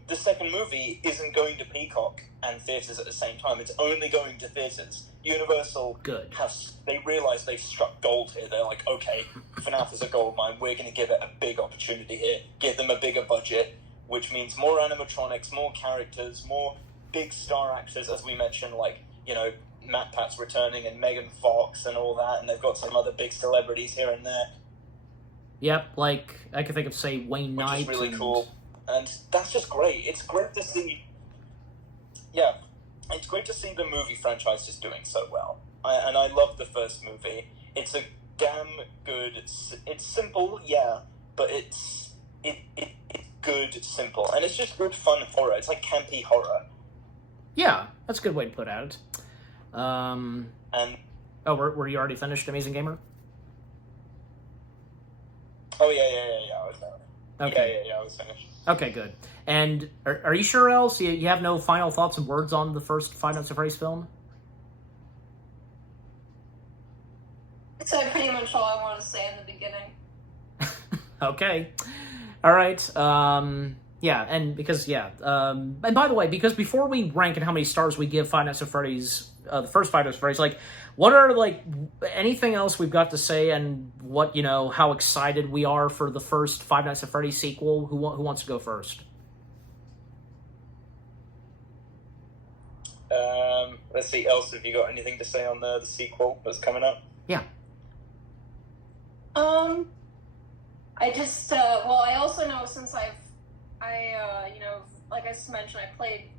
the second movie isn't going to Peacock and theaters at the same time. It's only going to theaters. Universal they realize they've struck gold here. They're like, okay, FNAF is a gold mine. We're going to give it a big opportunity here. Give them a bigger budget, which means more animatronics, more characters, more big star actors, as we mentioned, like, you know, Matt Pat's returning and Megan Fox and all that, and they've got some other big celebrities here and there. Yep, like, I can think of, say, Wayne Knight. Which is really cool. And that's just great. It's great to see... Yeah, it's great to see the movie franchise just doing so well. And I love the first movie. It's a damn good... It's simple, yeah, but it's good, simple. And it's just good, fun horror. It's like campy horror. Yeah, that's a good way to put it. And... Oh, were you already finished, Amazing Gamer? Oh, yeah, I was done. Okay. Yeah, I was finished. Okay, good. And are you sure, else? You have no final thoughts and words on the first Five Nights at Freddy's film? I said pretty much all I want to say in the beginning. Okay. All right. Yeah, and because, and by the way, because before we rank and how many stars we give Five Nights at Freddy's, the first Five Nights at Freddy's, like, what are, like, anything else we've got to say, and what, you know, how excited we are for the first Five Nights at Freddy's sequel? Who wants to go first? Let's see, Elsa, have you got anything to say on the sequel that's coming up? Yeah. I just, well, I also know since you know, like I just mentioned, I played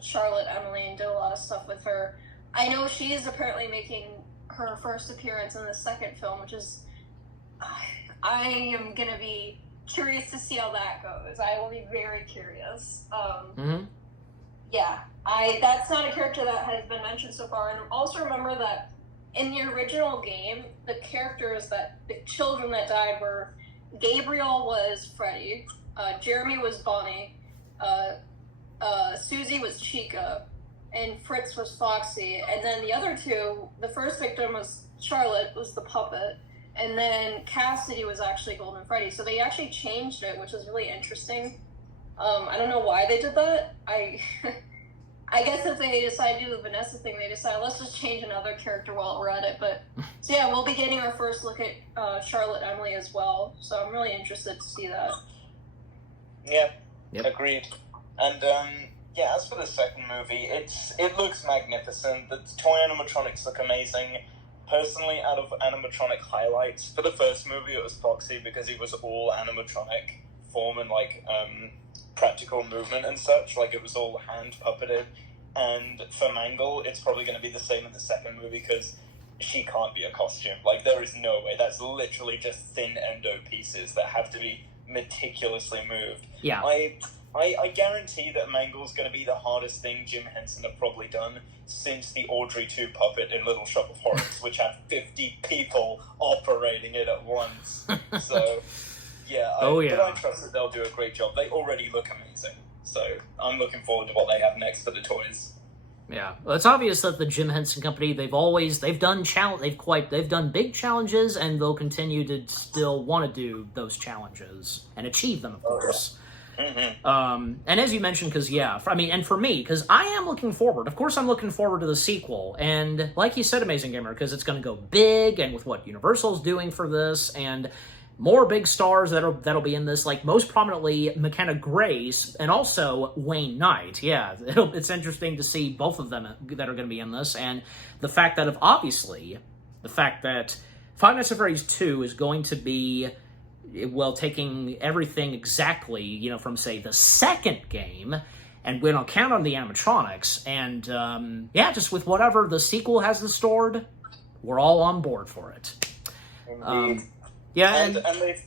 Charlotte Emily and did a lot of stuff with her. I know she is apparently making her first appearance in the second film, which is, I am going to be curious to see how that goes. I will be very curious. Yeah, that's not a character that has been mentioned so far. And also remember that in the original game, the children that died were, Gabriel was Freddy, Jeremy was Bonnie, Susie was Chica, and Fritz was Foxy. And then the other two, the first victim was Charlotte, was the puppet, and then Cassidy was actually Golden Freddy. So they actually changed it, which is really interesting. I don't know why they did that. I guess if they decided to do the Vanessa thing, they decided, let's just change another character while we're at it. But so yeah, we'll be getting our first look at Charlotte Emily as well. So I'm really interested to see that. Yeah, agreed. And yeah, as for the second movie, it looks magnificent. The toy animatronics look amazing. Personally, out of animatronic highlights, for the first movie it was Foxy because he was all animatronic form and like practical movement and such, like it was all hand puppeted. And for Mangle, it's probably going to be the same in the second movie because she can't be a costume. Like, there is no way. That's literally just thin endo pieces that have to be meticulously moved. Yeah. I guarantee that Mangle's going to be the hardest thing Jim Henson have probably done since the Audrey 2 puppet in Little Shop of Horrors, which had 50 people operating it at once. So, yeah, but I trust that they'll do a great job. They already look amazing. So I'm looking forward to what they have next for the toys. Yeah, well, it's obvious that the Jim Henson Company, they've done big challenges, and they'll continue to still want to do those challenges and achieve them, of course. Mm-hmm. And as you mentioned, and for me, because I am looking forward. Of course, I'm looking forward to the sequel, and like you said, Amazing Gamer, because it's going to go big, and with what Universal's doing for this, and more big stars that'll be in this, like most prominently McKenna Grace and also Wayne Knight. Yeah, it's interesting to see both of them that are going to be in this, and the fact that Five Nights at Freddy's 2 is going to be, well, taking everything exactly, from, say, the second game, and we don't count on the animatronics, and, just with whatever the sequel has in stored, we're all on board for it. Indeed. And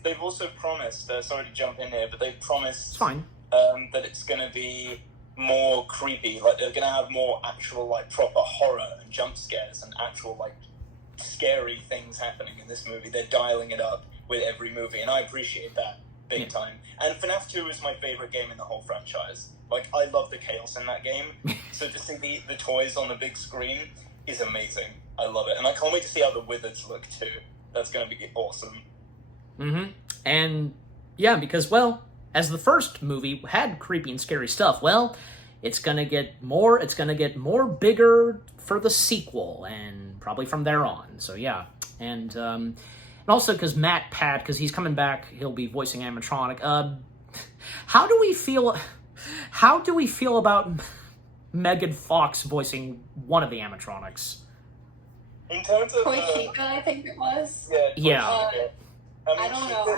they've also promised, sorry to jump in here, but they've promised it's fine. That it's going to be more creepy, like they're going to have more actual, like, proper horror and jump scares and actual, like, scary things happening in this movie. They're dialing it up with every movie, and I appreciate that. big time. And FNAF 2 is my favorite game in the whole franchise. Like, I love the chaos in that game. So to see the toys on the big screen is amazing. I love it. And I can't wait to see how the Wizards look, too. That's going to be awesome. Mm-hmm. And, yeah, because, well, as the first movie had creepy and scary stuff, well, it's going to get more bigger for the sequel, and probably from there on. So, yeah. And also because Matt Pat, because he's coming back, he'll be voicing animatronic. How do we feel about Megan Fox voicing one of the animatronics? In terms of Toy Chica, I think it was. Yeah. I don't know.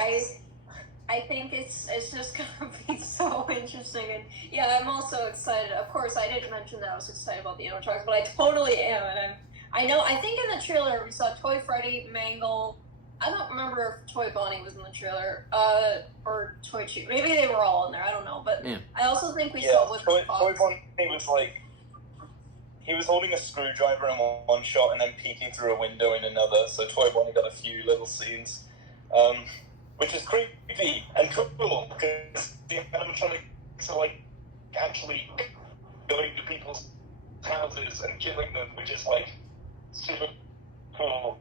I think it's just gonna be so interesting, and yeah, I'm also excited. Of course, I didn't mention that I was excited about the animatronics, but I totally am, and I think in the trailer we saw Toy Freddy, Mangle. I don't remember if Toy Bonnie was in the trailer, or Toy Chica. Maybe they were all in there. I don't know, but yeah. I also think we saw with Toy Bonnie was like, he was holding a screwdriver in one shot and then peeking through a window in another. So Toy Bonnie got a few little scenes, which is creepy and cool because the animatronics are like actually going to people's houses and killing them, which is like super cool.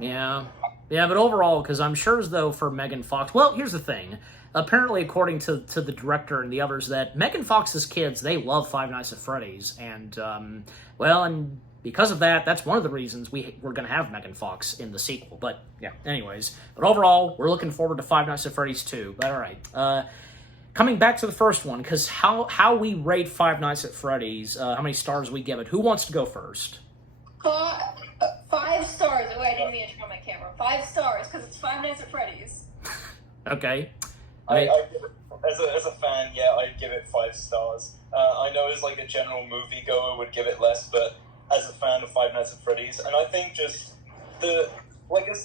Yeah, but overall, because I'm sure as though for Megan Fox, well, here's the thing. Apparently, according to the director and the others, that Megan Fox's kids, they love Five Nights at Freddy's, and and because of that, that's one of the reasons we're going to have Megan Fox in the sequel. But yeah, anyways, but overall, we're looking forward to Five Nights at Freddy's 2. But all right, coming back to the first one, because how we rate Five Nights at Freddy's, how many stars we give it. Who wants to go first? 5 stars. Oh, I didn't mean to turn on my camera. 5 stars, because it's Five Nights at Freddy's. Okay. I give it, as a fan, yeah, I'd give it 5 stars. I know as like a general moviegoer would give it less, but as a fan of Five Nights at Freddy's, and I think just the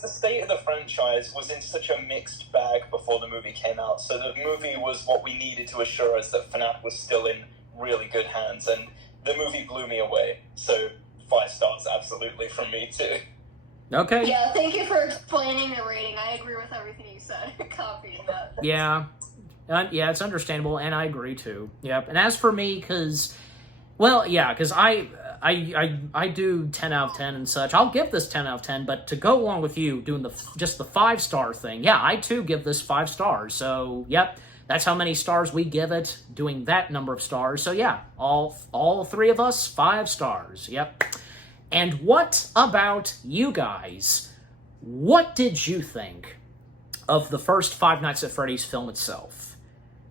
state of the franchise was in such a mixed bag before the movie came out. So the movie was what we needed to assure us that FNAF was still in really good hands, and the movie blew me away. So 5 stars, absolutely, from me too. Okay. Yeah, thank you for explaining the rating. I agree with everything you said. Copying that. Yeah. Yeah, it's understandable, and I agree too. Yep. And as for me, because I do 10 out of 10 and such. I'll give this 10 out of 10, but to go along with you doing just the 5-star thing, yeah, I too give this 5 stars. So, yep, that's how many stars we give it, doing that number of stars. So, yeah, all 3 of us, 5 stars. Yep. And what about you guys? What did you think of the first Five Nights at Freddy's film itself?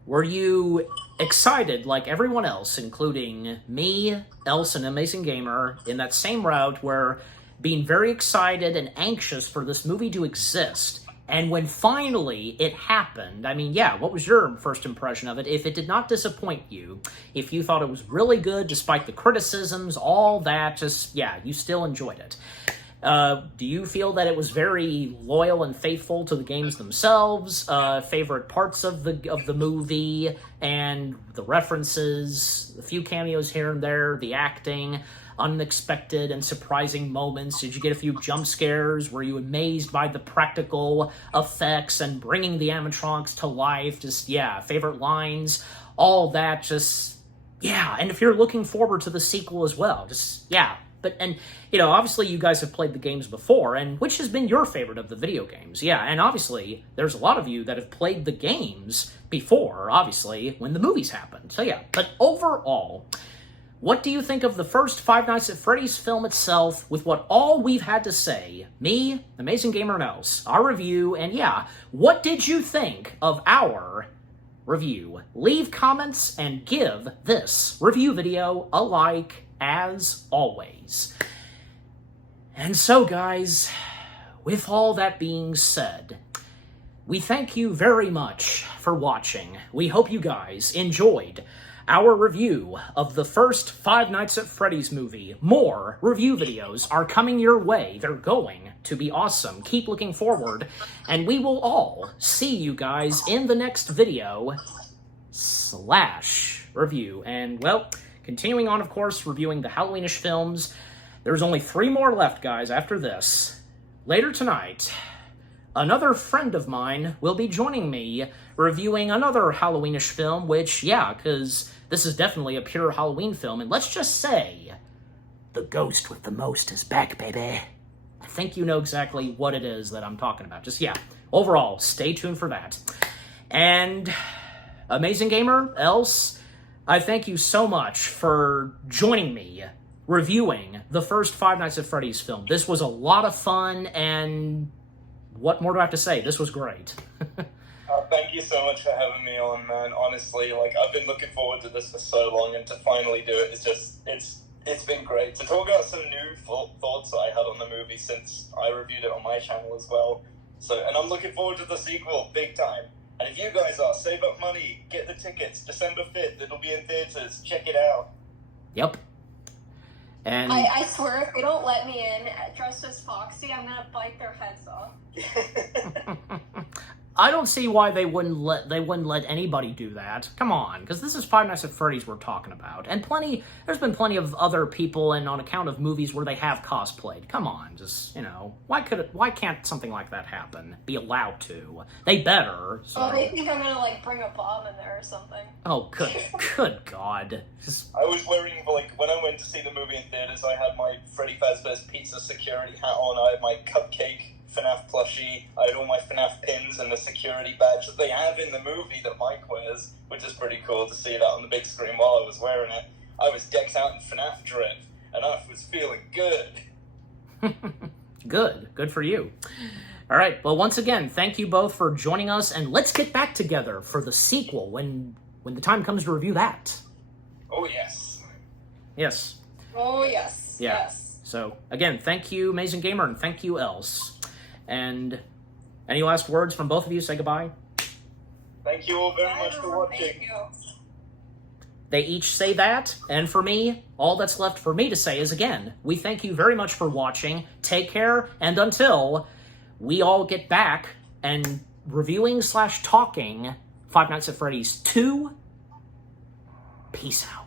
Were you excited like everyone else, including me, Else, and Amazing Gamer, in that same route where being very excited and anxious for this movie to exist? And when finally it happened, I mean, yeah, what was your first impression of it? If it did not disappoint you, if you thought it was really good despite the criticisms, all that, just, yeah, you still enjoyed it. Do you feel that it was very loyal and faithful to the games themselves? Favorite parts of the movie and the references, a few cameos here and there, the acting, unexpected and surprising moments? Did you get a few jump scares? Were you amazed by the practical effects and bringing the animatronics to life? Just, yeah, favorite lines, all that, just, yeah. And if you're looking forward to the sequel as well, just, yeah. But, and, you know, obviously you guys have played the games before, and which has been your favorite of the video games? Yeah, and obviously there's a lot of you that have played the games before, obviously, when the movies happened. So, yeah, but overall, what do you think of the first Five Nights at Freddy's film itself, with what all we've had to say, me, Amazing Gamer, and Else, our review, and yeah, what did you think of our review? Leave comments and give this review video a like, as always. And so, guys, with all that being said, we thank you very much for watching. We hope you guys enjoyed our review of the first Five Nights at Freddy's movie. More review videos are coming your way. They're going to be awesome. Keep looking forward, and we will all see you guys in the next video / review. And, well, continuing on, of course, reviewing the Halloweenish films. There's only 3 more left, guys, after this. Later tonight, another friend of mine will be joining me reviewing another Halloweenish film, which, yeah, because this is definitely a pure Halloween film, and let's just say, the ghost with the most is back, baby. I think you know exactly what it is that I'm talking about. Just, yeah, overall, stay tuned for that. And Amazing Gamer, Else, I thank you so much for joining me reviewing the first Five Nights at Freddy's film. This was a lot of fun, and what more do I have to say? This was great. Thank you so much for having me on, man. Honestly, like, I've been looking forward to this for so long, and to finally do it is just, it's been great. To talk about some new thoughts I had on the movie since I reviewed it on my channel as well. So, and I'm looking forward to the sequel, big time. And if you guys are, save up money, get the tickets, December 5th, it'll be in theaters, check it out. Yep. And I swear, if they don't let me in dressed as Foxy, I'm gonna bite their heads off. I don't see why they wouldn't let anybody do that. Come on, because this is Five Nights at Freddy's we're talking about, and there's been plenty of other people, and on account of movies where they have cosplayed. Come on, just, you know, why can't something like that happen? Be allowed to? They better. So. Oh, they think I'm gonna like bring a bomb in there or something. Oh, good God! I was wearing, like, when I went to see the movie in theaters, I had my Freddy Fazbear's Pizza security hat on. I had my cupcake FNAF plushie. I had all my FNAF pins and the security badge that they have in the movie that Mike wears, which is pretty cool to see it out on the big screen while I was wearing it. I was decked out in FNAF dread, and I was feeling good. Good for you. All right, well, once again, thank you both for joining us, and let's get back together for the sequel when the time comes to review that. Oh, yes. Yes. Oh, yes. Yeah. Yes. So, again, thank you, Amazing Gamer, and thank you, Else. And any last words from both of you? Say goodbye. Thank you all very much for watching. Thank you. They each say that, and for me, all that's left for me to say is, again, we thank you very much for watching. Take care, and until we all get back and reviewing / talking Five Nights at Freddy's 2, peace out.